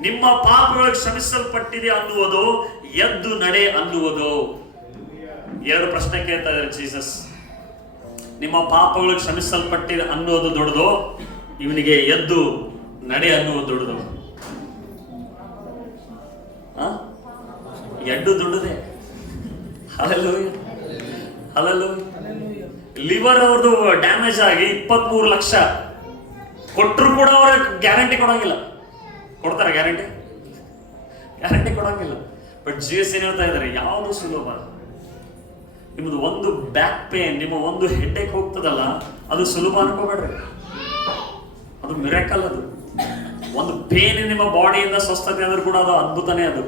ನಿಮ್ಮ ಪಾಪಗಳು ಕ್ಷಮಿಸಲ್ಪಟ್ಟಿದೆ ಅನ್ನುವುದು, ಎದ್ದು ನಡೆ ಅನ್ನುವುದು. 2 ಪ್ರಶ್ನೆ ಕೇಳ್ತಾ ಇದ್ದಾರೆ ಜೀಸಸ್. ನಿಮ್ಮ ಪಾಪಗಳು ಕ್ಷಮಿಸಲ್ಪಟ್ಟಿದೆ ಅನ್ನೋದು ದೊಡ್ಡದು, ಇವನಿಗೆ ಎದ್ದು ನಡೆ ಅನ್ನುವುದು ದೊಡ್ಡದು? ಎಡ್ಡು ದೊಡ್ಡದೆ. Hallelujah, hallelujah. ಲಿವರ್ ಅವ್ರದ್ದು ಡ್ಯಾಮೇಜ್ ಆಗಿ 23 ಲಕ್ಷ ಕೊಟ್ಟರು ಕೂಡ ಅವ್ರ ಗ್ಯಾರಂಟಿ ಕೊಡಂಗಿಲ್ಲ. ಕೊಡ್ತಾರೆ ಗ್ಯಾರಂಟಿ? ಗ್ಯಾರಂಟಿ ಕೊಡಂಗಿಲ್ಲ. ಬಟ್ ಜೀಸಸ್ ಏನ್ ಹೇಳ್ತಾ ಇದ್ದಾರೆ, ಯಾವುದು ಸುಲಭ? ನಿಮ್ಮದು ಒಂದು ಬ್ಯಾಕ್ ಪೇನ್, ನಿಮ್ಮ ಒಂದು ಹೆಡ್ಡೇಕ್ ಹೋಗ್ತದಲ್ಲ, ಅದು ಸುಲಭ ಅನ್ಕೋಬೇಡ್ರಿ. ಅದು ಮಿರಾಕಲ್. ಅದು ಒಂದು ಪೇನ್ ನಿಮ್ಮ ಬಾಡಿಯಿಂದ ಸ್ವಸ್ಥತೆ ಆದ್ರೂ ಕೂಡ ಅದು ಅದ್ಭುತನೇ. ಅದು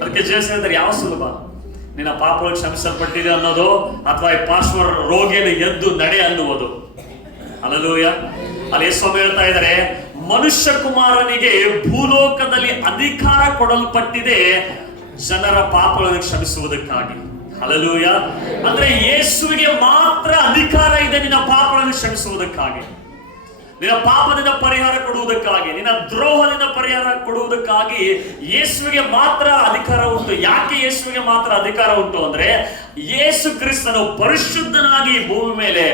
ಅದಕ್ಕೆ ಜೀಸಸ್ ಹೇಳ್ತಾರೆ, ಯಾವ ಸುಲಭ? ನಿನ್ನ ಪಾಪಗಳು ಕ್ಷಮಿಸಲ್ಪಟ್ಟಿದೆ ಅನ್ನೋದು, ಅಥವಾ ಈ ಪಾರ್ಶ್ವ ರೋಗಿಯನ್ನು ಎದ್ದು ನಡೆ ಅನ್ನುವುದು? ಹಲ್ಲೆಲೂಯ. ಅಲ್ಲಿ ಯೇಸು ಸ್ವಾಮಿ ಹೇಳ್ತಾ ಇದ್ದಾರೆ, ಮನುಷ್ಯ ಕುಮಾರನಿಗೆ ಭೂಲೋಕದಲ್ಲಿ ಅಧಿಕಾರ ಕೊಡಲ್ಪಟ್ಟಿದೆ ಜನರ ಪಾಪಗಳನ್ನು ಕ್ಷಮಿಸುವುದಕ್ಕಾಗಿ. ಹಲ್ಲೆಲೂಯ. ಅಂದ್ರೆ ಯೇಸುವಿಗೆ ಮಾತ್ರ ಅಧಿಕಾರ ಇದೆ ನಿನ್ನ ಪಾಪಗಳನ್ನು ಕ್ಷಮಿಸುವುದಕ್ಕಾಗಿ, ನಿನ್ನ ಪಾಪದಿಂದ ಪರಿಹಾರ ಕೊಡುವುದಕ್ಕಾಗಿ, ನಿನ್ನ ದ್ರೋಹದಿಂದ ಪರಿಹಾರ ಕೊಡುವುದಕ್ಕಾಗಿ ಯೇಸುವಿಗೆ ಮಾತ್ರ ಅಧಿಕಾರ ಉಂಟು. ಯಾಕೆ ಯೇಸುವಿಗೆ ಮಾತ್ರ ಅಧಿಕಾರ ಉಂಟು ಅಂದ್ರೆ, ಯೇಸು ಕ್ರಿಸ್ತನು ಪರಿಶುದ್ಧನಾಗಿ ಭೂಮಿ ಮೇಲೆ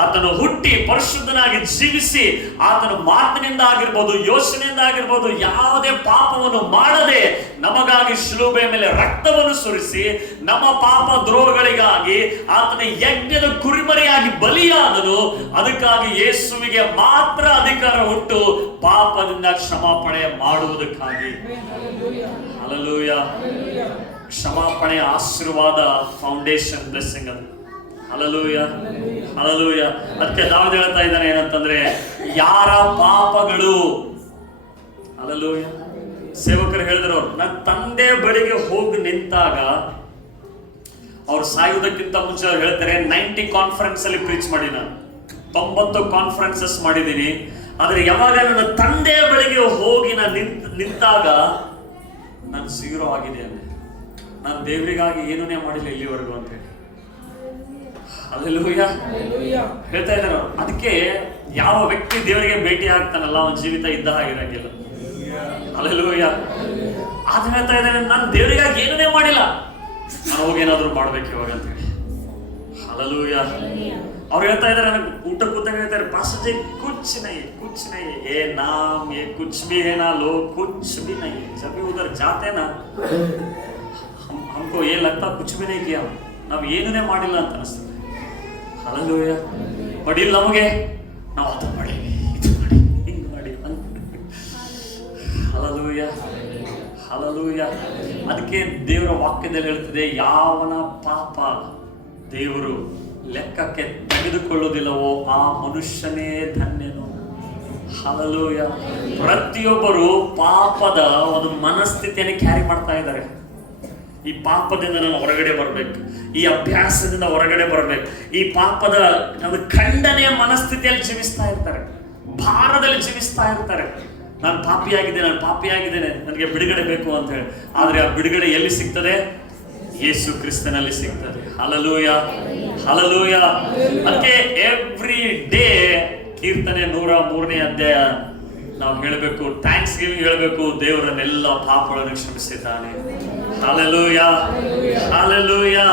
ಆತನು ಹುಟ್ಟಿ ಪರಿಶುದ್ಧನಾಗಿ ಜೀವಿಸಿ, ಆತನ ಮಾತಿನಿಂದ ಆಗಿರ್ಬೋದು, ಯೋಚನೆಯಿಂದ ಆಗಿರ್ಬೋದು, ಯಾವುದೇ ಪಾಪವನ್ನು ಮಾಡದೆ ನಮಗಾಗಿ ಶಿಲುಬೆ ಮೇಲೆ ರಕ್ತವನ್ನು ಸುರಿಸಿ ನಮ್ಮ ಪಾಪ ದ್ರೋಹಗಳಿಗಾಗಿ ಆತನ ಯಜ್ಞದ ಕುರಿಮರಿಯಾಗಿ ಬಲಿಯಾದನು. ಅದಕ್ಕಾಗಿ ಯೇಸುವಿಗೆ ಮಾತ್ರ ಅಧಿಕಾರ ಉಂಟು ಪಾಪದಿಂದ ಕ್ಷಮಾಪಣೆ ಮಾಡುವುದಕ್ಕಾಗಿ. ಹಲ್ಲೆಲೂಯ. ಕ್ಷಮಾಪಣೆ ಆಶೀರ್ವಾದ, ಫೌಂಡೇಶನ್ ಬ್ಲೆಸ್ಸಿಂಗ್ ಅದು. Hallelujah, hallelujah. ಅದಕ್ಕೆ ದಾವೀದ ಹೇಳ್ತಾ ಇದ್ದಾನೆ ಏನಂತಂದ್ರೆ, ಯಾರ ಪಾಪಗಳು, ಹಲ್ಲೆಲೂಯ. ಸೇವಕರು ಹೇಳಿದ್ರು, ನನ್ನ ತಂದೆ ಬಳಿಗೆ ಹೋಗಿ ನಿಂತಾಗ, ಅವ್ರು ಸಾಯುವುದಕ್ಕಿಂತ ಮುಂಚೆ ಅವ್ರು ಹೇಳ್ತಾರೆ, 90 ಕಾನ್ಫರೆನ್ಸ್ ಅಲ್ಲಿ ಪ್ರೀಚ್ ಮಾಡಿ, ನಾನು 90 ಕಾನ್ಫರೆನ್ಸಸ್ ಮಾಡಿದ್ದೀನಿ. ಆದ್ರೆ ಯಾವಾಗ ನನ್ನ ತಂದೆ ಬಳಿಗೆ ಹೋಗಿ ನಾನು ನಿಂತಾಗ ನಾನು 0 ಆಗಿದೆ ಅಂದ್ರೆ, ನಾನು ದೇವರಿಗಾಗಿ ಏನನ್ನೇ ಮಾಡಿಲ್ಲ ಇಲ್ಲಿವರೆಗೂ ಅಂತ ಹೇಳಿ. ಹಲ್ಲೆಲೂಯ ಹೇಳ್ತಾ ಇದ್ದಾರೆ. ಅದಕ್ಕೆ ಯಾವ ವ್ಯಕ್ತಿ ದೇವರಿಗೆ ಭೇಟಿ ಆಗ್ತಾನಲ್ಲ, ಅವನ ಜೀವಿತ ಇದ್ದ ಹಾಗಿರಂಗಿಲ್ಲ. ಹಲ್ಲೆಲೂಯ. ಅದ್ ಹೇಳ್ತಾ ಇದ್ದಾನೆ, ನಾನು ದೇವರಿಗಾಗಿ ಏನನ್ನೇ ಮಾಡಿಲ್ಲ, ನಾನು ಹೋಗಿ ಏನಾದ್ರು ಮಾಡ್ಬೇಕು ಇವಾಗ ಅಂತ ಹೇಳಿ. ಹಲ್ಲೆಲೂಯ. ಅವ್ರು ಹೇಳ್ತಾ ಇದಾರೆ, ನನಗೆ ಊಟ ಕೂತಾಗ ಹೇಳ್ತಾರೆ, ಪಾಸ್ಟರ್ ಜಿ ಕುಚ್ ನೈ ಏ ನಾಮ್ ಏ ಕುಚ್ ಭಿ ಹೈ ನಾ ಲೋ ಕುಚ್ ಭಿ ನೈ ಜಬ್ ಭಿ ಉಧರ್ ಜಾತೆ ನಾ हमको ये लगता कुछ भी नहीं किया, ನಾವು ಏನನ್ನೇ ಮಾಡಿಲ್ಲ ಅಂತ ಅನಿಸ್ತದೆ. ಹಲ್ಲೆಲೂಯಾ. ಬಟ್ ಇಲ್ಲಿ ನಮಗೆ ನಾವು ಅದು ಮಾಡಿ ಇದು ಮಾಡಿ ಹಿಂಗೆ ಮಾಡಿ ಹಲ್ಲೆಲೂಯಾ ಹಲ್ಲೆಲೂಯಾ. ಅದಕ್ಕೆ ದೇವರ ವಾಕ್ಯದಲ್ಲಿ ಹೇಳ್ತಿದೆ, ಯಾವನ ಪಾಪ ದೇವರು ಲೆಕ್ಕಕ್ಕೆ ತೆಗೆದುಕೊಳ್ಳುವುದಿಲ್ಲವೋ ಆ ಮನುಷ್ಯನೇ ಧನ್ಯನು. ಹಲ್ಲೆಲೂಯಾ. ಪ್ರತಿಯೊಬ್ಬರು ಪಾಪದ ಒಂದು ಮನಸ್ಥಿತಿಯನ್ನು ಕ್ಯಾರಿ ಮಾಡ್ತಾ ಇದ್ದಾರೆ. ಈ ಪಾಪದಿಂದ ನಾನು ಹೊರಗಡೆ ಬರ್ಬೇಕು, ಈ ಅಭ್ಯಾಸದಿಂದ ಹೊರಗಡೆ ಬರ್ಬೇಕು, ಈ ಪಾಪದ ಖಂಡನೆಯ ಮನಸ್ಥಿತಿಯಲ್ಲಿ ಜೀವಿಸ್ತಾ ಇರ್ತಾರೆ, ಭಾರದಲ್ಲಿ ಜೀವಿಸ್ತಾ ಇರ್ತಾರೆ. ನಾನು ಪಾಪಿಯಾಗಿದ್ದೇನೆ, ನನಗೆ ಬಿಡುಗಡೆ ಬೇಕು ಅಂತ ಹೇಳಿ. ಆದ್ರೆ ಆ ಬಿಡುಗಡೆ ಎಲ್ಲಿ ಸಿಗ್ತದೆ? ಯೇಸು ಕ್ರಿಸ್ತನಲ್ಲಿ ಸಿಗ್ತದೆ. Hallelujah hallelujah. ಅದಕ್ಕೆ ಎವ್ರಿ ಡೇ ಕೀರ್ತನೆ 103ನೇ ಅಧ್ಯಾಯ ನಾವು ಹೇಳಬೇಕು, ಥ್ಯಾಂಕ್ಸ್ ಗಿವಿಂಗ್ ಹೇಳಬೇಕು, ದೇವರನ್ನೆಲ್ಲ ಪಾಪಗಳನ್ನು ಕ್ಷಮಿಸಿದ್ದಾನೆ. Hallelujah hallelujah.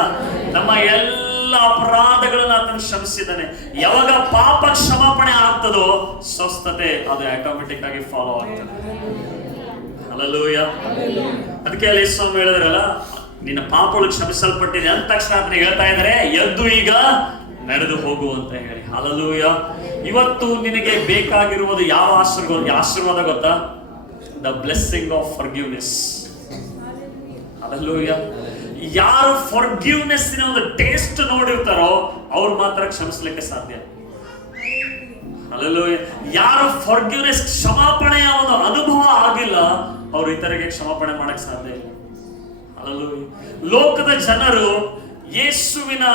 ನಮ್ಮ ಎಲ್ಲ ಅಪರಾಧಗಳನ್ನು ಆತನು ಕ್ಷಮಿಸಿದ್ದಾನೆ. ಯಾವಾಗ ಪಾಪ ಕ್ಷಮಾಪಣೆ ಆಗ್ತದೋ ಸ್ವಸ್ಥತೆ ಅದು ಆಟೋಮೆಟಿಕ್ ಆಗಿ ಫಾಲೋ ಆಗ್ತದೆ. ಹಲ್ಲೆಲೂಯಾ. ಅದಕ್ಕೆ ಅಲ್ಲಿ ಸ್ವಾಮಿ ಹೇಳಿದ್ರಲ್ಲ, ನಿನ್ನ ಪಾಪಗಳು ಕ್ಷಮಿಸಲ್ಪಟ್ಟಿದೆ ಅಂದ ತಕ್ಷಣ ಆತನಿಗೆ ಹೇಳ್ತಾ ಇದ್ದಾರೆ, ಎದ್ದು ಈಗ ನಡೆದು ಹೋಗು ಅಂತ ಹೇಳಿ. ಹಲ್ಲೆಲೂಯಾ. ಇವತ್ತು ನಿನಗೆ ಬೇಕಾಗಿರುವುದು ಯಾವ ಆಶೀರ್ವಾದ ಗೊತ್ತಾ? The blessing of forgiveness. Hallelujah. ಯಾರು ಫರ್ಗಿವ್ನೆಸ್ಸಿನ ಒಂದು ಟೇಸ್ಟ್ ನೋಡಿರ್ತಾರೋ ಅವ್ರು ಮಾತ್ರ ಕ್ಷಮಿಸಲಿಕ್ಕೆ ಸಾಧ್ಯ. ಹಲ್ಲೆಲೂಯಾ. ಯಾರು ಫರ್ಗಿವ್ನೆಸ್ ಕ್ಷಮಾಪಣೆಯ ಒಂದು ಅನುಭವ ಆಗಿಲ್ಲ ಅವ್ರು ಇತರಿಗೆ ಕ್ಷಮಾಪಣೆ ಮಾಡಕ್ ಸಾಧ್ಯ ಇಲ್ಲ. ಹಲ್ಲೆಲೂಯಾ. ಲೋಕದ ಜನರು ಯೇಸುವಿನ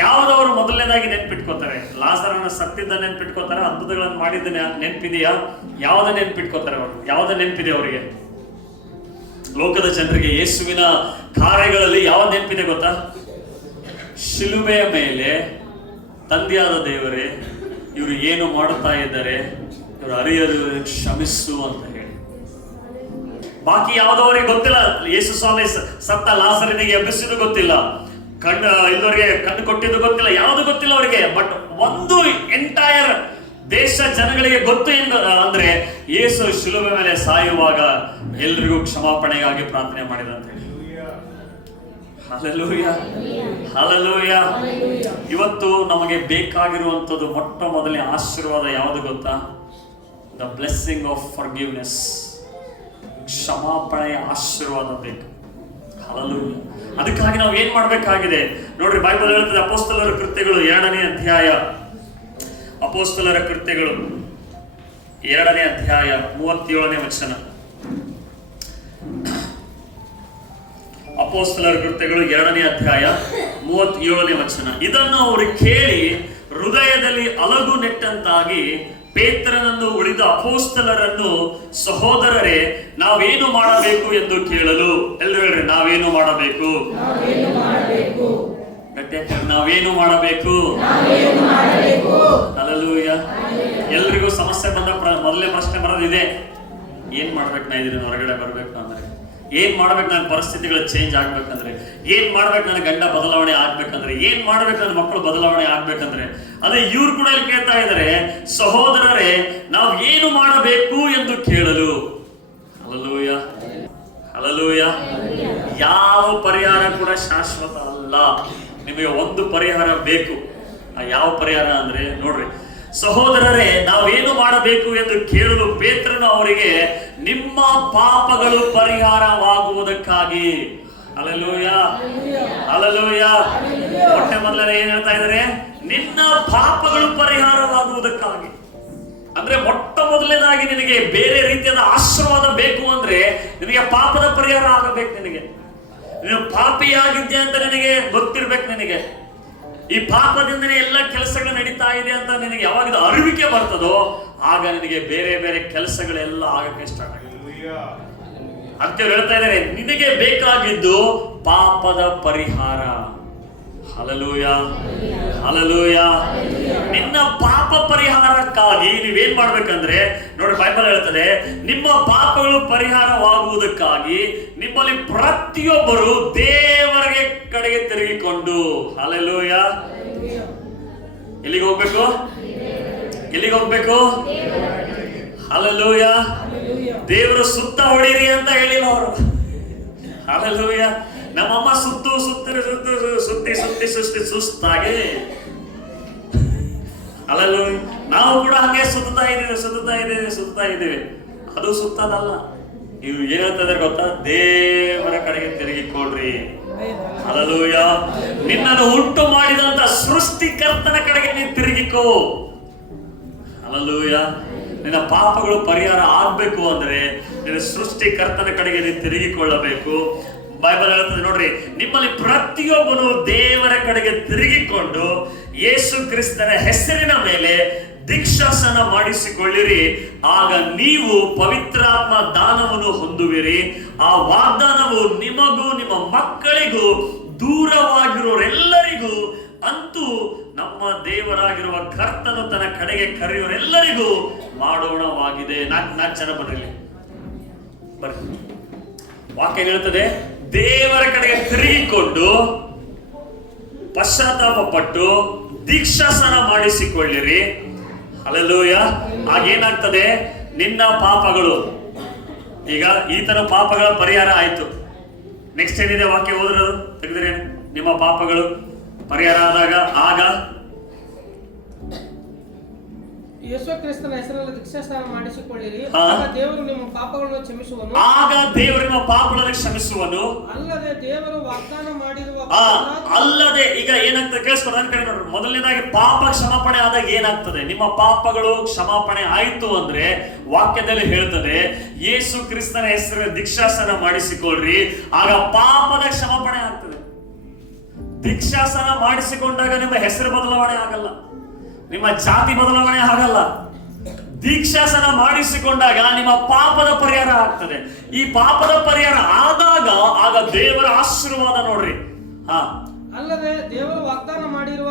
ಯಾವುದವರು ಮೊದಲನೇದಾಗಿ ನೆನ್ಪಿಟ್ಕೋತಾರೆ? ಲಾಜರನ ಸತ್ತಿದ್ದ ನೆನ್ಪಿಟ್ಕೋತಾರೆ, ಅದ್ಭುತಗಳನ್ನು ಮಾಡಿದ್ದ ನೆನ್ಪಿದೆಯಾ? ಯಾವ್ದ ನೆನ್ಪಿಟ್ಕೋತಾರೆ ಅವರು? ಯಾವ್ದ ನೆನ್ಪಿದೆ ಅವರಿಗೆ? ಲೋಕದ ಜನರಿಗೆ ಯೇಸುವಿನ ಕಾರ್ಯಗಳಲ್ಲಿ ಯಾವ ನೆನಪಿದೆ ಗೊತ್ತಾ? ಶಿಲುಬೆಯ ಮೇಲೆ ತಂದೆಯಾದ ದೇವರೇ, ಇವರು ಏನು ಮಾಡುತ್ತಾ ಇದ್ದಾರೆ, ಇವರು ಅರಿಯಲು ಕ್ಷಮಿಸು ಅಂತ ಹೇಳಿ. ಬಾಕಿ ಯಾವುದವರಿಗೆ ಗೊತ್ತಿಲ್ಲ. ಯೇಸು ಸ್ವಾಮಿ ಸತ್ತ ಲಾಜರನಿಗೆ ಎಬ್ಬಿಸಿದ್ದು ಗೊತ್ತಿಲ್ಲ, ಇಲ್ಲವರಿಗೆ ಕಣ್ಣು ಕೊಟ್ಟಿದ್ದು ಗೊತ್ತಿಲ್ಲ, ಯಾವುದು ಗೊತ್ತಿಲ್ಲ ಅವರಿಗೆ. ಬಟ್ ಒಂದು ಎಂಟೈರ್ ದೇಶ ಜನಗಳಿಗೆ ಗೊತ್ತು ಅಂದ್ರೆ ಯೇಸು ಶಿಲುಬೆ ಮೇಲೆ ಸಾಯುವಾಗ ಎಲ್ರಿಗೂ ಕ್ಷಮಾಪಣೆಗಾಗಿ ಪ್ರಾರ್ಥನೆ ಮಾಡಿದಂತೆ. Hallelujah hallelujah. ಇವತ್ತು ನಮಗೆ ಬೇಕಾಗಿರುವಂಥದ್ದು ಮೊಟ್ಟ ಮೊದಲನೇ ಆಶೀರ್ವಾದ ಯಾವುದು ಗೊತ್ತಾ? The blessing of forgiveness. ಕ್ಷಮಾಪಣೆಯ ಆಶೀರ್ವಾದ ಬೇಕು. ಹಲ್ಲೆಲೂಯಾ. ಅದಕ್ಕಾಗಿ ನಾವು ಏನ್ ಮಾಡ್ಬೇಕಾಗಿದೆ ನೋಡ್ರಿ, ಬೈಬಲ್ ಹೇಳ್ತದೆ, ಅಪೊಸ್ತಲರ ಕೃತ್ಯಗಳು 2ನೇ ಅಧ್ಯಾಯ, ಅಪೊಸ್ತಲರ ಕೃತ್ಯಗಳು 2ನೇ ಅಧ್ಯಾಯ 37ನೇ ವಚನ. ಅಪೊಸ್ತಲರ ಕೃತ್ಯಗಳು 2ನೇ ಅಧ್ಯಾಯ 37ನೇ ವಚನ. ಇದನ್ನು ಅವರು ಕೇಳಿ ಹೃದಯದಲ್ಲಿ ಅಲಗು ನೆಟ್ಟಂತಾಗಿ ಪೇತ್ರನನ್ನು ಉಳಿದ ಅಪೊಸ್ತಲರನ್ನು, ಸಹೋದರರೇ, ನಾವೇನು ಮಾಡಬೇಕು ಎಂದು ಕೇಳಲು. ಎಲ್ಲರೂ ಹೇಳ್ರಿ, ನಾವೇನು ಮಾಡಬೇಕು? ನಾವೇನು ಮಾಡಬೇಕು? ಹಲ್ಲೆಲೂಯಾ. ಎಲ್ರಿಗೂ ಸಮಸ್ಯೆ ಬಂದ ಮೊದಲೇ ಪ್ರಶ್ನೆ ಬರೋದಿದೆ, ಏನ್ ಮಾಡ್ಬೇಕು ನಾ ಇದನ್ನ ಹೊರಗಡೆ ಬರ್ಬೇಕು ಅಂದ್ರೆ? ಏನ್ ಮಾಡ್ಬೇಕು ನನ್ನ ಪರಿಸ್ಥಿತಿಗಳು ಚೇಂಜ್ ಆಗ್ಬೇಕಂದ್ರೆ? ಏನ್ ಮಾಡ್ಬೇಕು ನನ್ನ ಗಂಡ ಬದಲಾವಣೆ ಆಗ್ಬೇಕಂದ್ರೆ? ಏನ್ ಮಾಡ್ಬೇಕು ನನ್ನ ಮಕ್ಕಳು ಬದಲಾವಣೆ ಆಗ್ಬೇಕಂದ್ರೆ? ಅದೇ ಇವ್ರು ಕೂಡ ಇಲ್ಲಿ ಕೇಳ್ತಾ ಇದ್ದಾರೆ, ಸಹೋದರರೇ, ನಾವು ಏನು ಮಾಡಬೇಕು ಎಂದು ಕೇಳಲು. Hallelujah hallelujah. ಯಾವ ಪರಿಹಾರ ಕೂಡ ಶಾಶ್ವತ ಅಲ್ಲ. ನಿಮಗೆ ಒಂದು ಪರಿಹಾರ ಬೇಕು. ಯಾವ ಪರಿಹಾರ ಅಂದ್ರೆ ನೋಡ್ರಿ, ಸಹೋದರರೇ, ನಾವೇನು ಮಾಡಬೇಕು ಎಂದು ಕೇಳಲು ಪೇತ್ರನು ಅವರಿಗೆ, ನಿಮ್ಮ ಪಾಪಗಳು ಪರಿಹಾರವಾಗುವುದಕ್ಕಾಗಿ. Hallelujah hallelujah. ಮೊಟ್ಟ ಮೊದಲನೇ ಏನ್ ಹೇಳ್ತಾ ಇದ್ದಾರೆ? ನಿನ್ನ ಪಾಪಗಳು ಪರಿಹಾರವಾಗುವುದಕ್ಕಾಗಿ. ಅಂದ್ರೆ ಮೊಟ್ಟ ಮೊದಲನೇದಾಗಿ ನಿನಗೆ ಬೇರೆ ರೀತಿಯಾದ ಆಶೀರ್ವಾದ ಬೇಕು ಅಂದ್ರೆ ನಿನಗೆ ಪಾಪದ ಪರಿಹಾರ ಆಗಬೇಕು. ನೀನು ಪಾಪಿಯಾಗಿದ್ದೆ ಅಂತ ನಿನಗೆ ಗೊತ್ತಿರ್ಬೇಕು. ನಿನಗೆ ಈ ಪಾಪದಿಂದನೇ ಎಲ್ಲ ಕೆಲಸಗಳು ನಡೀತಾ ಇದೆ ಅಂತ ನಿನಗೆ ಯಾವಾಗ ಅರಿವಿಕೆ ಬರ್ತದೋ ಆಗ ನಿನಗೆ ಬೇರೆ ಬೇರೆ ಕೆಲಸಗಳೆಲ್ಲ ಆಗಕ್ಕೆ ಸ್ಟಾರ್ಟ್ ಆಗುತ್ತೆ. ಅಂತ ಹೇಳ್ತಾ ಇದ್ದಾರೆ, ನಿನಗೆ ಬೇಕಾಗಿದ್ದು ಪಾಪದ ಪರಿಹಾರ. Hallelujah hallelujah. ನಿನ್ನ ಪಾಪ ಪರಿಹಾರಕ್ಕಾಗಿ ನೀವೇನ್ ಮಾಡ್ಬೇಕಂದ್ರೆ ನೋಡಿ, ಬೈಬಲ್ ಹೇಳ್ತದೆ, ನಿಮ್ಮ ಪಾಪಗಳು ಪರಿಹಾರವಾಗುವುದಕ್ಕಾಗಿ ನಿಮ್ಮಲ್ಲಿ ಪ್ರತಿಯೊಬ್ಬರು ದೇವರಿಗೆ ಕಡೆಗೆ ತಿರುಗಿಕೊಂಡು. ಹಲ್ಲೆಲೂಯಾ ಎಲ್ಲಿಗೆ ಹೋಗ್ಬೇಕು? ಎಲ್ಲಿಗೆ ಹೋಗ್ಬೇಕು? ಹಲ್ಲೆಲೂಯಾ. ದೇವರು ಸುತ್ತ ಹೊಡೀರಿ ಅಂತ ಹೇಳಿಲ್ಲ ಅವರು. ಹಲ್ಲೆಲೂಯಾ. ನಮ್ಮಮ್ಮ ಸುತ್ತಿ ಸುಸ್ತಾಗಿ ಹಲ್ಲೆಲೂಯಾ. ನಾವು ಕೂಡ ಹಾಗೆ ಸುತ್ತಾ ಇದ್ದೇವೆ. ಅದು ಸುತ್ತದಲ್ಲ. ನೀವು ಏನ್ ಹೇಳ್ತಾ ಗೊತ್ತಾ? ದೇವರ ಕಡೆಗೆ ತಿರುಗಿಕೊಳ್ರಿ. ಹಲ್ಲೆಲೂಯಾ. ನಿನ್ನನ್ನು ಉಂಟು ಮಾಡಿದಂತ ಸೃಷ್ಟಿಕರ್ತನ ಕಡೆಗೆ ನೀನು ತಿರುಗಿಕೋ. ಹಲ್ಲೆಲೂಯಾ. ನಿನ್ನ ಪಾಪಗಳು ಪರಿಹಾರ ಆಗ್ಬೇಕು ಅಂದ್ರೆ ನಿನ್ನ ಸೃಷ್ಟಿಕರ್ತನ ಕಡೆಗೆ ನೀನು ತಿರುಗಿಕೊಳ್ಳಬೇಕು. ಬೈಬಲ್ ಹೇಳ್ತದೆ ನೋಡ್ರಿ, ನಿಮ್ಮಲ್ಲಿ ಪ್ರತಿಯೊಬ್ಬನು ದೇವರ ಕಡೆಗೆ ತಿರುಗಿಕೊಂಡು ಯೇಸು ಕ್ರಿಸ್ತನ ಹೆಸರಿನ ಮೇಲೆ ದೀಕ್ಷಾಸನ ಮಾಡಿಸಿಕೊಳ್ಳಿರಿ. ಆಗ ನೀವು ಪವಿತ್ರಾತ್ಮ ದಾನವನ್ನು ಹೊಂದುವಿರಿ. ಆ ವಾಗ್ದಾನವು ನಿಮಗೂ ನಿಮ್ಮ ಮಕ್ಕಳಿಗೂ ದೂರವಾಗಿರೋರೆಲ್ಲರಿಗೂ, ಅಂತೂ ನಮ್ಮ ದೇವರಾಗಿರುವ ಕರ್ತನು ತನ್ನ ಕಡೆಗೆ ಕರೆಯೋರೆಲ್ಲರಿಗೂ ಮಾಡೋಣವಾಗಿದೆ. ನಾಲ್ಕು ಜನ ಬರ್ರಿ. ವಾಕ್ಯ ಹೇಳ್ತದೆ, ದೇವರ ಕಡೆಗೆ ತಿರುಗಿಕೊಂಡು ಪಶ್ಚಾತ್ತಾಪ ಪಟ್ಟು ದೀಕ್ಷಾಸನ ಮಾಡಿಸಿಕೊಳ್ಳಿರಿ. ಹಲ್ಲೆಲೂಯಾ. ಆಗೇನಾಗ್ತದೆ? ನಿನ್ನ ಪಾಪಗಳು, ಈಗ ಈತನ ಪಾಪಗಳ ಪರಿಹಾರ ಆಯ್ತು. ನೆಕ್ಸ್ಟ್ ಏನಿದೆ ವಾಕ್ಯ ಓದಿರೋದು ತೆಗೆದ್ರೆ, ನಿಮ್ಮ ಪಾಪಗಳು ಪರಿಹಾರ ಆದಾಗ ಆಗ ಯೇಸು ಕ್ರಿಸ್ತನ ಹೆಸರಲ್ಲಿ ದೀಕ್ಷಾಸ್ನಾನ ಮಾಡಿಸಿಕೊಳ್ಳಿರಿ. ಆಗ ದೇವರು ನಿಮ್ಮ ಪಾಪಗಳನ್ನು ಕ್ಷಮಿಸುವನು. ಅಲ್ಲದೆ ದೇವರು ವಾಗ್ದಾನ ಮಾಡಿರುವ ಅಲ್ಲದೆ ಈಗ ಏನಾಗ್ತದೆ ಕೇಳಿಸ್ಕೊಂಡು ನನ್ನ ಕಡೆ ನೋಡ್ರಿ. ಮೊದಲನೇದಾಗಿ ಪಾಪ ಕ್ಷಮಾಪಣೆ ಆದಾಗ ಏನಾಗ್ತದೆ? ನಿಮ್ಮ ಪಾಪಗಳು ಕ್ಷಮಾಪಣೆ ಆಯ್ತು ಅಂದ್ರೆ ವಾಕ್ಯದಲ್ಲಿ ಹೇಳ್ತದೆ, ಯೇಸು ಕ್ರಿಸ್ತನ ಹೆಸರಲ್ಲಿ ದೀಕ್ಷಾಸನ ಮಾಡಿಸಿಕೊಳ್ಳ್ರಿ, ಆಗ ಪಾಪದ ಕ್ಷಮಾಪಣೆ ಆಗ್ತದೆ. ದೀಕ್ಷಾಸನ ಮಾಡಿಸಿಕೊಂಡಾಗ ನಿಮ್ಮ ಹೆಸರು ಬದಲಾವಣೆ ಆಗಲ್ಲ, ನಿಮ್ಮ ಜಾತಿ ಬದಲಾವಣೆ ಆಗಲ್ಲ. ದೀಕ್ಷಾಸನ ಮಾಡಿಸಿಕೊಂಡಾಗ ನಿಮ್ಮ ಪಾಪದ ಪರಿಹಾರ ಆಗ್ತದೆ. ಈ ಪಾಪದ ಪರಿಹಾರ ಆಗ ದೇವರ ಆಶೀರ್ವಾದ ನೋಡ್ರಿ. ಅಲ್ಲದೆ ದೇವರು ವಾಗ್ದಾನ ಮಾಡಿರುವ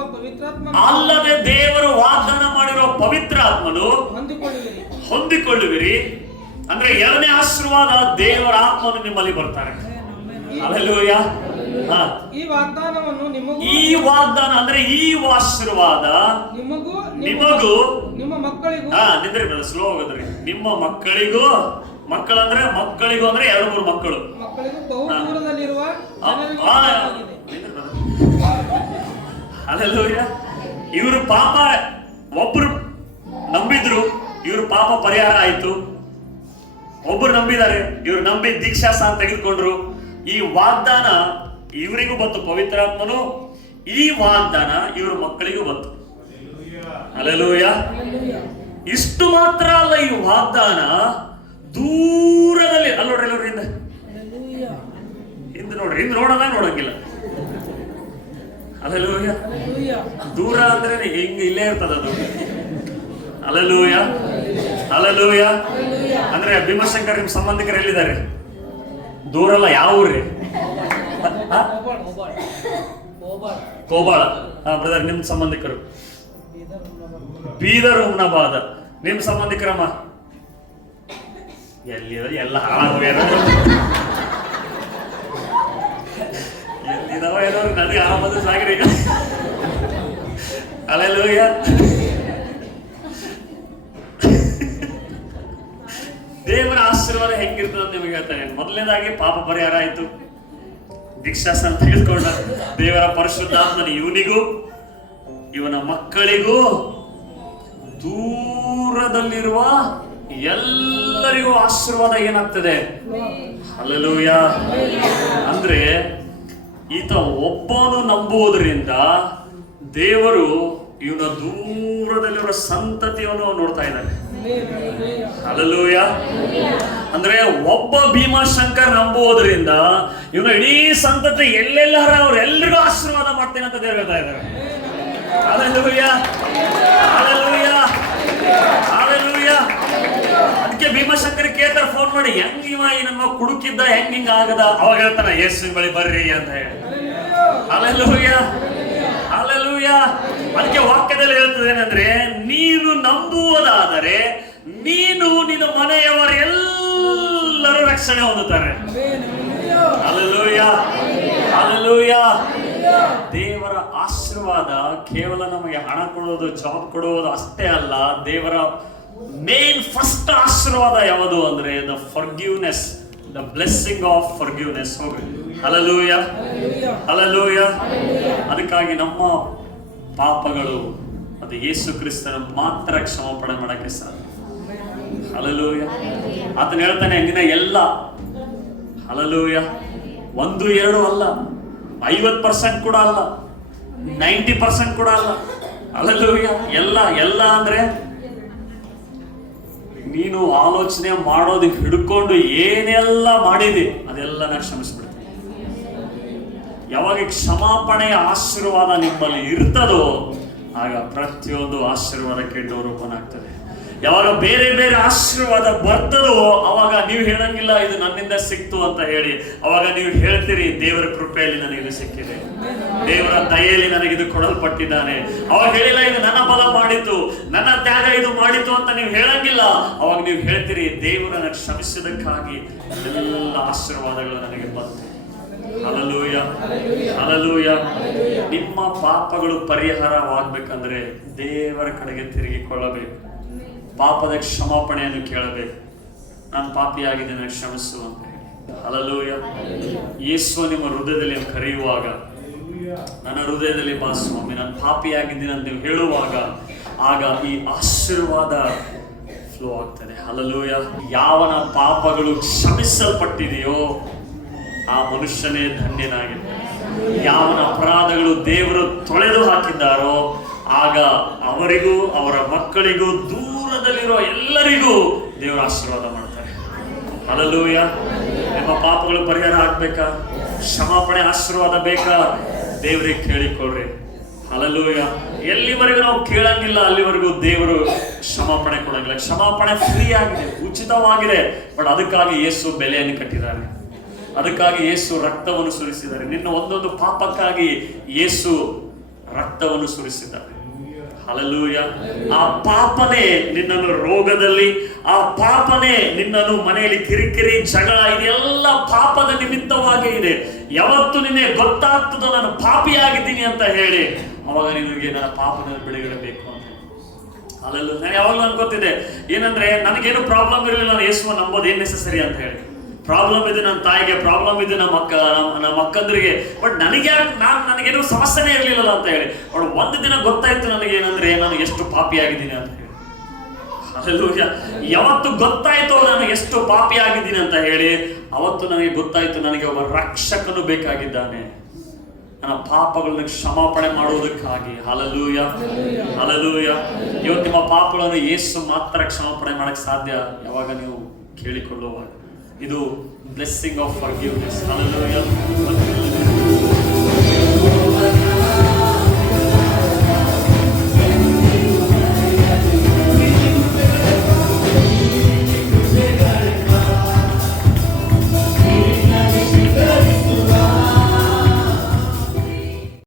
ಪವಿತ್ರಾತ್ಮನು ಹೊಂದಿಕೊಳ್ಳುವಿರಿ. ಅಂದ್ರೆ ಎರಡನೇ ಆಶೀರ್ವಾದ, ದೇವರ ಆತ್ಮನು ನಿಮ್ಮಲ್ಲಿ ಬರ್ತಾರೆ. ಹಲ್ಲೆಲೂಯಾ. ಈ ವಾಗ್ದಾನವನ್ನು ಈ ವಾಗ್ದಾನ ಅಂದ್ರೆ ಈ ಆಶೀರ್ವಾದ ನಿಮಗೂ ನಿಮ್ಮ ಮಕ್ಕಳಿಗೂ, ಸ್ಲೋ ಹೋಗೋದ್ರಿ, ನಿಮ್ಮ ಮಕ್ಕಳಿಗೂ, ಮಕ್ಕಳಂದ್ರೆ ಮಕ್ಕಳಿಗೂ ಅಂದ್ರೆ 2-3 ಮಕ್ಕಳು, ಬಹು ದೂರದಲ್ಲಿರುವ ಹಲ್ಲೆಲೂಯಾ. ಇವರು ಪಾಪ ಒಬ್ರು ನಂಬಿದ್ರು, ಇವ್ರ ಪಾಪ ಪರಿಹಾರ ಆಯ್ತು. ಒಬ್ರು ನಂಬಿದ್ದಾರೆ, ಇವ್ರು ನಂಬಿ ದೀಕ್ಷಾಸನ ತೆಗೆದುಕೊಂಡ್ರು. ಈ ವಾಗ್ದಾನ ಇವರಿಗೂ ಬಂತು, ಪವಿತ್ರಾತ್ಮನು. ಈ ವಾಗ್ದಾನ ಇವ್ರ ಮಕ್ಕಳಿಗೂ ಬಂತು. ಹಲ್ಲೆಲೂಯಾ. ಇಷ್ಟು ಮಾತ್ರ ಅಲ್ಲ, ಈ ವಾಗ್ದಾನ ದೂರದಲ್ಲಿ ನೋಡ್ರಿ, ಎಲ್ಲರೂ ಹಿಂದೆ ನೋಡ್ರಿ, ಹಿಂದೆ ನೋಡಂಗಿಲ್ಲ. ಹಲ್ಲೆಲೂಯಾ. ದೂರ ಅಂದ್ರೆ ಹಿಂಗ ಇಲ್ಲೇ ಇರ್ತದ ಅದು. ಹಲ್ಲೆಲೂಯಾ. ಹಲ್ಲೆಲೂಯಾ. ಅಂದ್ರೆ ಭೀಮಶಂಕರ್ ನಿಮ್ ಸಂಬಂಧಿಕರು ಎಲ್ಲಿದ್ದಾರೆ? ದೂರಲ್ಲ. ಯಾವ ಊರ್ರಿ? ಕೋಬಾಳ. ಬ್ರದರ್, ನಿಮ್ ಸಂಬಂಧಿಕರು ಬೀದರ್, ಹುಮ್ನಾಬಾದ. ನಿಮ್ ಸಂಬಂಧಿಕರಮ್ಮ ಎಲ್ಲ ಹಾಳಾಗೋಗ್ಯಾರ. ಎಲ್ಲಿದಾವ ಏನೋ ನನಗೆ ಆರಾಮದ ಸಾಗ್ರಿ. ಹಲ್ಲೆಲೂಯಾ. ದೇವರ ಆಶೀರ್ವಾದ ಹೆಂಗಿರ್ತದೆ ಅಂತ ನಿಮಗೆ ಹೇಳ್ತಾರೆ. ಮೊದಲನೇದಾಗಿ ಪಾಪ ಪರಿಹಾರ ಆಯ್ತು, ದೀಕ್ಷಾಸನ ತೆಗೆದುಕೊಂಡ. ದೇವರ ಪರಿಶುದ್ಧಾತ್ಮನ ಇವನಿಗೂ ಇವನ ಮಕ್ಕಳಿಗೂ ದೂರದಲ್ಲಿರುವ ಎಲ್ಲರಿಗೂ ಆಶೀರ್ವಾದ ಏನಾಗ್ತದೆ? ಹಲ್ಲೆಲೂಯಾ. ಅಂದ್ರೆ ಈತ ಒಬ್ಬನು ನಂಬುವುದರಿಂದ ದೇವರು ಇವನ ದೂರದಲ್ಲಿರುವ ಸಂತತಿಯನ್ನು ನೋಡ್ತಾ ಇದ್ದಾನೆ. ಹಲ್ಲೆಲೂಯಾ. ಅಂದ್ರೆ ಒಬ್ಬ ಭೀಮಶಂಕರ್ ನಂಬುವುದರಿಂದ ಇವನ ಇಡೀ ಸಂತತಿ ಎಲ್ಲೆಲ್ಲರ ಅವ್ರೆಲ್ಲರಿಗೂ ಆಶೀರ್ವಾದ ಮಾಡ್ತೇನೆ ಅಂತ ದೇವರು ಹೇಳ್ತಾ ಇದ್ದಾರೆ. ಹಲ್ಲೆಲೂಯಾ. ಹಲ್ಲೆಲೂಯಾ. ಹಲ್ಲೆಲೂಯಾ. ಅದಕ್ಕೆ ಭೀಮಶಂಕರ್ ಕೇಳ್ತಾರೆ ಫೋನ್ ಮಾಡಿ, ಹೆಂಗಿವ ನಮ್ಮ ಕುಡುಕಿದ್ದ ಹೆಂಗ ಆಗದ? ಅವಾಗ ಹೇಳ್ತಾನ, ಯೇಸುವಿನ ಬಳಿ ಬರ್ರಿ ಅಂತ ಹೇಳಿ. ಹಲ್ಲೆಲೂಯಾ. ಹಲ್ಲೆಲೂಯಾ. ಅದಕ್ಕೆ ವಾಕ್ಯದಲ್ಲಿ ಹೇಳ್ತದೆ ಏನಂದ್ರೆ, ನೀನು ನಂಬುವುದಾದರೆ ನೀನು ನಿನ್ನ ಮನೆಯವರೆಲ್ಲರೂ ರಕ್ಷಣೆ ಹೊಂದುತ್ತಾರೆ. ಹಲ್ಲೆಲೂಯಾ. ಹಲ್ಲೆಲೂಯಾ. ದೇವರ ಆಶೀರ್ವಾದ ಕೇವಲ ನಮಗೆ ಹಣ ಕೊಡೋದು, ಜಾಬ್ ಕೊಡುವುದು ಅಷ್ಟೇ ಅಲ್ಲ. ದೇವರ ಮೇನ್ ಫಸ್ಟ್ ಆಶೀರ್ವಾದ ಯಾವುದು ಅಂದ್ರೆ the forgiveness, the blessing of forgiveness. ಹೋಗಿ ಹಲ್ಲೆಲೂಯಾ, ಹಲ್ಲೆಲೂಯಾ. ಅದಕ್ಕಾಗಿ ನಮ್ಮ ಪಾಪಗಳು ಅದು ಯೇಸು ಕ್ರಿಸ್ತನ ಮಾತ್ರ ಕ್ಷಮಾಪಣೆ ಮಾಡಕ್ಕೆ ಸಾಧ್ಯ. ಹಲ್ಲೆಲೂಯಾ. ಆತನ ಹೇಳ್ತಾನೆ ನಿನ್ನ ಎಲ್ಲ, ಹಲ್ಲೆಲೂಯಾ, 1-2 ಅಲ್ಲ, 50% ಕೂಡ ಅಲ್ಲ, 90% ಕೂಡ ಅಲ್ಲ. ಹಲ್ಲೆಲೂಯಾ. ಎಲ್ಲ ಅಂದ್ರೆ ನೀನು ಆಲೋಚನೆ ಮಾಡೋದು ಹಿಡ್ಕೊಂಡು ಏನೆಲ್ಲ ಮಾಡಿದಿ ಅದೆಲ್ಲ ನಾ ಕ್ಷಮಿಸ್ಬಿಡ್ತೀನಿ. ಯಾವಾಗ ಕ್ಷಮಾಪಣೆಯ ಆಶೀರ್ವಾದ ನಿಮ್ಮಲ್ಲಿ ಇರ್ತದೋ ಆಗ ಪ್ರತಿಯೊಂದು ಆಶೀರ್ವಾದಕ್ಕೆ ಡೋರ್ ಓಪನ್ ಆಗ್ತದೆ. ಯಾವಾಗ ಬೇರೆ ಬೇರೆ ಆಶೀರ್ವಾದ ಬರ್ತದೋ ಅವಾಗ ನೀವು ಹೇಳಂಗಿಲ್ಲ ಇದು ನನ್ನಿಂದ ಸಿಕ್ತು ಅಂತ ಹೇಳಿ. ಅವಾಗ ನೀವು ಹೇಳ್ತೀರಿ ದೇವರ ಕೃಪೆಯಲ್ಲಿ ನನಗಿದು ಸಿಕ್ಕಿದೆ, ದೇವರ ದಯೆಯಲ್ಲಿ ನನಗಿದು ಕೊಡಲ್ಪಟ್ಟಿದ್ದಾನೆ. ಅವಾಗ ಹೇಳಿಲ್ಲ ಇದು ನನ್ನ ಬಲ ಮಾಡಿತು, ನನ್ನ ತ್ಯಾಗ ಇದು ಮಾಡಿತು ಅಂತ ನೀವು ಹೇಳಂಗಿಲ್ಲ. ಅವಾಗ ನೀವು ಹೇಳ್ತೀರಿ ದೇವರನ್ನು ಕ್ಷಮಿಸಿದಕ್ಕಾಗಿ ಎಲ್ಲ ಆಶೀರ್ವಾದಗಳು ನನಗೆ ಬಂತು. Hallelujah, hallelujah. ನಿಮ್ಮ ಪಾಪಗಳು ಪರಿಹಾರವಾಗಬೇಕಂದ್ರೆ ದೇವರ ಕಡೆಗೆ ತಿರುಗಿಕೊಳ್ಳಬೇಕು, ಪಾಪದ ಕ್ಷಮಾಪಣೆಯನ್ನು ಕೇಳಬೇಕು. ನಾನು ಪಾಪಿಯಾಗಿದ್ದೇನೆ, ಕ್ಷಮಿಸು ಅಂತ ಹೇಳಿ. ಹಲ್ಲೆಲೂಯಾ. ಯೇಸು ನಿಮ್ಮ ಹೃದಯದಲ್ಲಿ ಕರೆಯುವಾಗ, ನನ್ನ ಹೃದಯದಲ್ಲಿ ಬಾ ಸ್ವಾಮಿ, ನಾನು ಪಾಪಿಯಾಗಿದ್ದೀನಿ ಅಂತ ನೀವು ಹೇಳುವಾಗ ಆಗ ಈ ಆಶೀರ್ವಾದ ಫ್ಲೋ ಆಗ್ತದೆ. ಹಲ್ಲೆಲೂಯಾ. ಯಾವನ ಪಾಪಗಳು ಕ್ಷಮಿಸಲ್ಪಟ್ಟಿದೆಯೋ ಆ ಮನುಷ್ಯನೇ ಧನ್ಯನಾಗಿದ್ದಾನೆ. ಯಾವನ ಅಪರಾಧಗಳು ದೇವರು ತೊಳೆದು ಹಾಕಿದ್ದಾರೋ ಆಗ ಅವರಿಗೂ ಅವರ ಮಕ್ಕಳಿಗೂ ದೂರದಲ್ಲಿರೋ ಎಲ್ಲರಿಗೂ ದೇವರ ಆಶೀರ್ವಾದ ಮಾಡ್ತಾರೆ. ಹಲ್ಲೆಲೂಯಾ. ನಿಮ್ಮ ಪಾಪಗಳು ಪರಿಹಾರ ಆಗ್ಬೇಕಾ, ಕ್ಷಮಾಪಣೆ ಆಶೀರ್ವಾದ ಬೇಕಾ, ದೇವರಿಗೆ ಕೇಳಿಕೊಳ್ಳ್ರಿ. ಹಲ್ಲೆಲೂಯಾ. ಎಲ್ಲಿವರೆಗೂ ನಾವು ಕೇಳಂಗಿಲ್ಲ ಅಲ್ಲಿವರೆಗೂ ದೇವರು ಕ್ಷಮಾಪಣೆ ಕೊಡಂಗಿಲ್ಲ. ಕ್ಷಮಾಪಣೆ ಫ್ರೀ ಆಗಿದೆ, ಉಚಿತವಾಗಿದೆ. ಬಟ್ ಅದಕ್ಕಾಗಿ ಯೇಸು ಬೆಲೆಯನ್ನು ಕಟ್ಟಿದ್ದಾರೆ, ಅದಕ್ಕಾಗಿ ಯೇಸು ರಕ್ತವನ್ನು ಸುರಿಸಿದ್ದಾರೆ. ನಿನ್ನ ಒಂದೊಂದು ಪಾಪಕ್ಕಾಗಿ ಯೇಸು ರಕ್ತವನ್ನು ಸುರಿಸಿದ್ದಾರೆ. ಹಲ್ಲೆಲೂಯಾ. ಆ ಪಾಪನೇ ನಿನ್ನನ್ನು ರೋಗದಲ್ಲಿ, ಆ ಪಾಪನೇ ನಿನ್ನನ್ನು ಮನೆಯಲ್ಲಿ ಕಿರಿಕಿರಿ, ಜಗಳ, ಇದೆಲ್ಲ ಪಾಪದ ನಿಮಿತ್ತವಾಗೇ ಇದೆ. ಯಾವತ್ತು ನಿನ್ನೆ ಗೊತ್ತಾಗ್ತದೋ ನಾನು ಪಾಪಿಯಾಗಿದ್ದೀನಿ ಅಂತ ಹೇಳಿ ಅವಾಗ ನಿನಗೆ ನನ್ನ ಪಾಪದ ಬಿಡುಗಡೆ ಬೇಕು ಅಂತ. ಹಲ್ಲೆಲೂಯಾ. ನಾನು ಯಾವಾಗಲೂ ಅನ್ಕೋತಿದ್ದೆ ಏನಂದ್ರೆ ನನಗೇನು ಪ್ರಾಬ್ಲಮ್ ಇರಲಿಲ್ಲ, ನಾನು ಯೇಸುವನ್ನು ನಂಬೋದು ಏನ್ ನೆಸಸರಿ ಅಂತ ಹೇಳಿ. ಪ್ರಾಬ್ಲಮ್ ಇದೆ ನನ್ನ ತಾಯಿಗೆ, ಪ್ರಾಬ್ಲಮ್ ಇದೆ ನಮ್ಮ ಅಕ್ಕಂದ್ರಿಗೆ, ಬಟ್ ನನಗೇನು ಸಮಸ್ಯೆನೇ ಇರಲಿಲ್ಲ ಅಂತ ಹೇಳಿ. ಅವಳು ಒಂದು ದಿನ ಗೊತ್ತಾಯ್ತು ನನಗೇನಂದ್ರೆ ನಾನು ಎಷ್ಟು ಪಾಪಿಯಾಗಿದ್ದೀನಿ ಅಂತ ಹೇಳಿ. ಹಲ್ಲೆಲೂಯಾ. ಯಾವತ್ತು ಗೊತ್ತಾಯ್ತು ನಾನು ಎಷ್ಟು ಪಾಪಿಯಾಗಿದ್ದೀನಿ ಅಂತ ಹೇಳಿ ಅವತ್ತು ನನಗೆ ಗೊತ್ತಾಯ್ತು ನನಗೆ ಒಬ್ಬ ರಕ್ಷಕನು ಬೇಕಾಗಿದ್ದಾನೆ, ನನ್ನ ಪಾಪಗಳನ್ನ ಕ್ಷಮಾಪಣೆ ಮಾಡುವುದಕ್ಕಾಗಿ. Hallelujah, hallelujah. ಇವತ್ತು ನಿಮ್ಮ ಪಾಪಗಳನ್ನು ಯೇಸು ಮಾತ್ರ ಕ್ಷಮಾಪಣೆ ಮಾಡಕ್ಕೆ ಸಾಧ್ಯ, ಯಾವಾಗ ನೀವು ಕೇಳಿಕೊಳ್ಳುವಾಗ. ಇದು ಬ್ಲೆಸ್ಸಿಂಗ್ ಆಫ್ ಫರ್ಗಿವ್ನೆಸ್. ಹಲ್ಲೆಲೂಯಾ.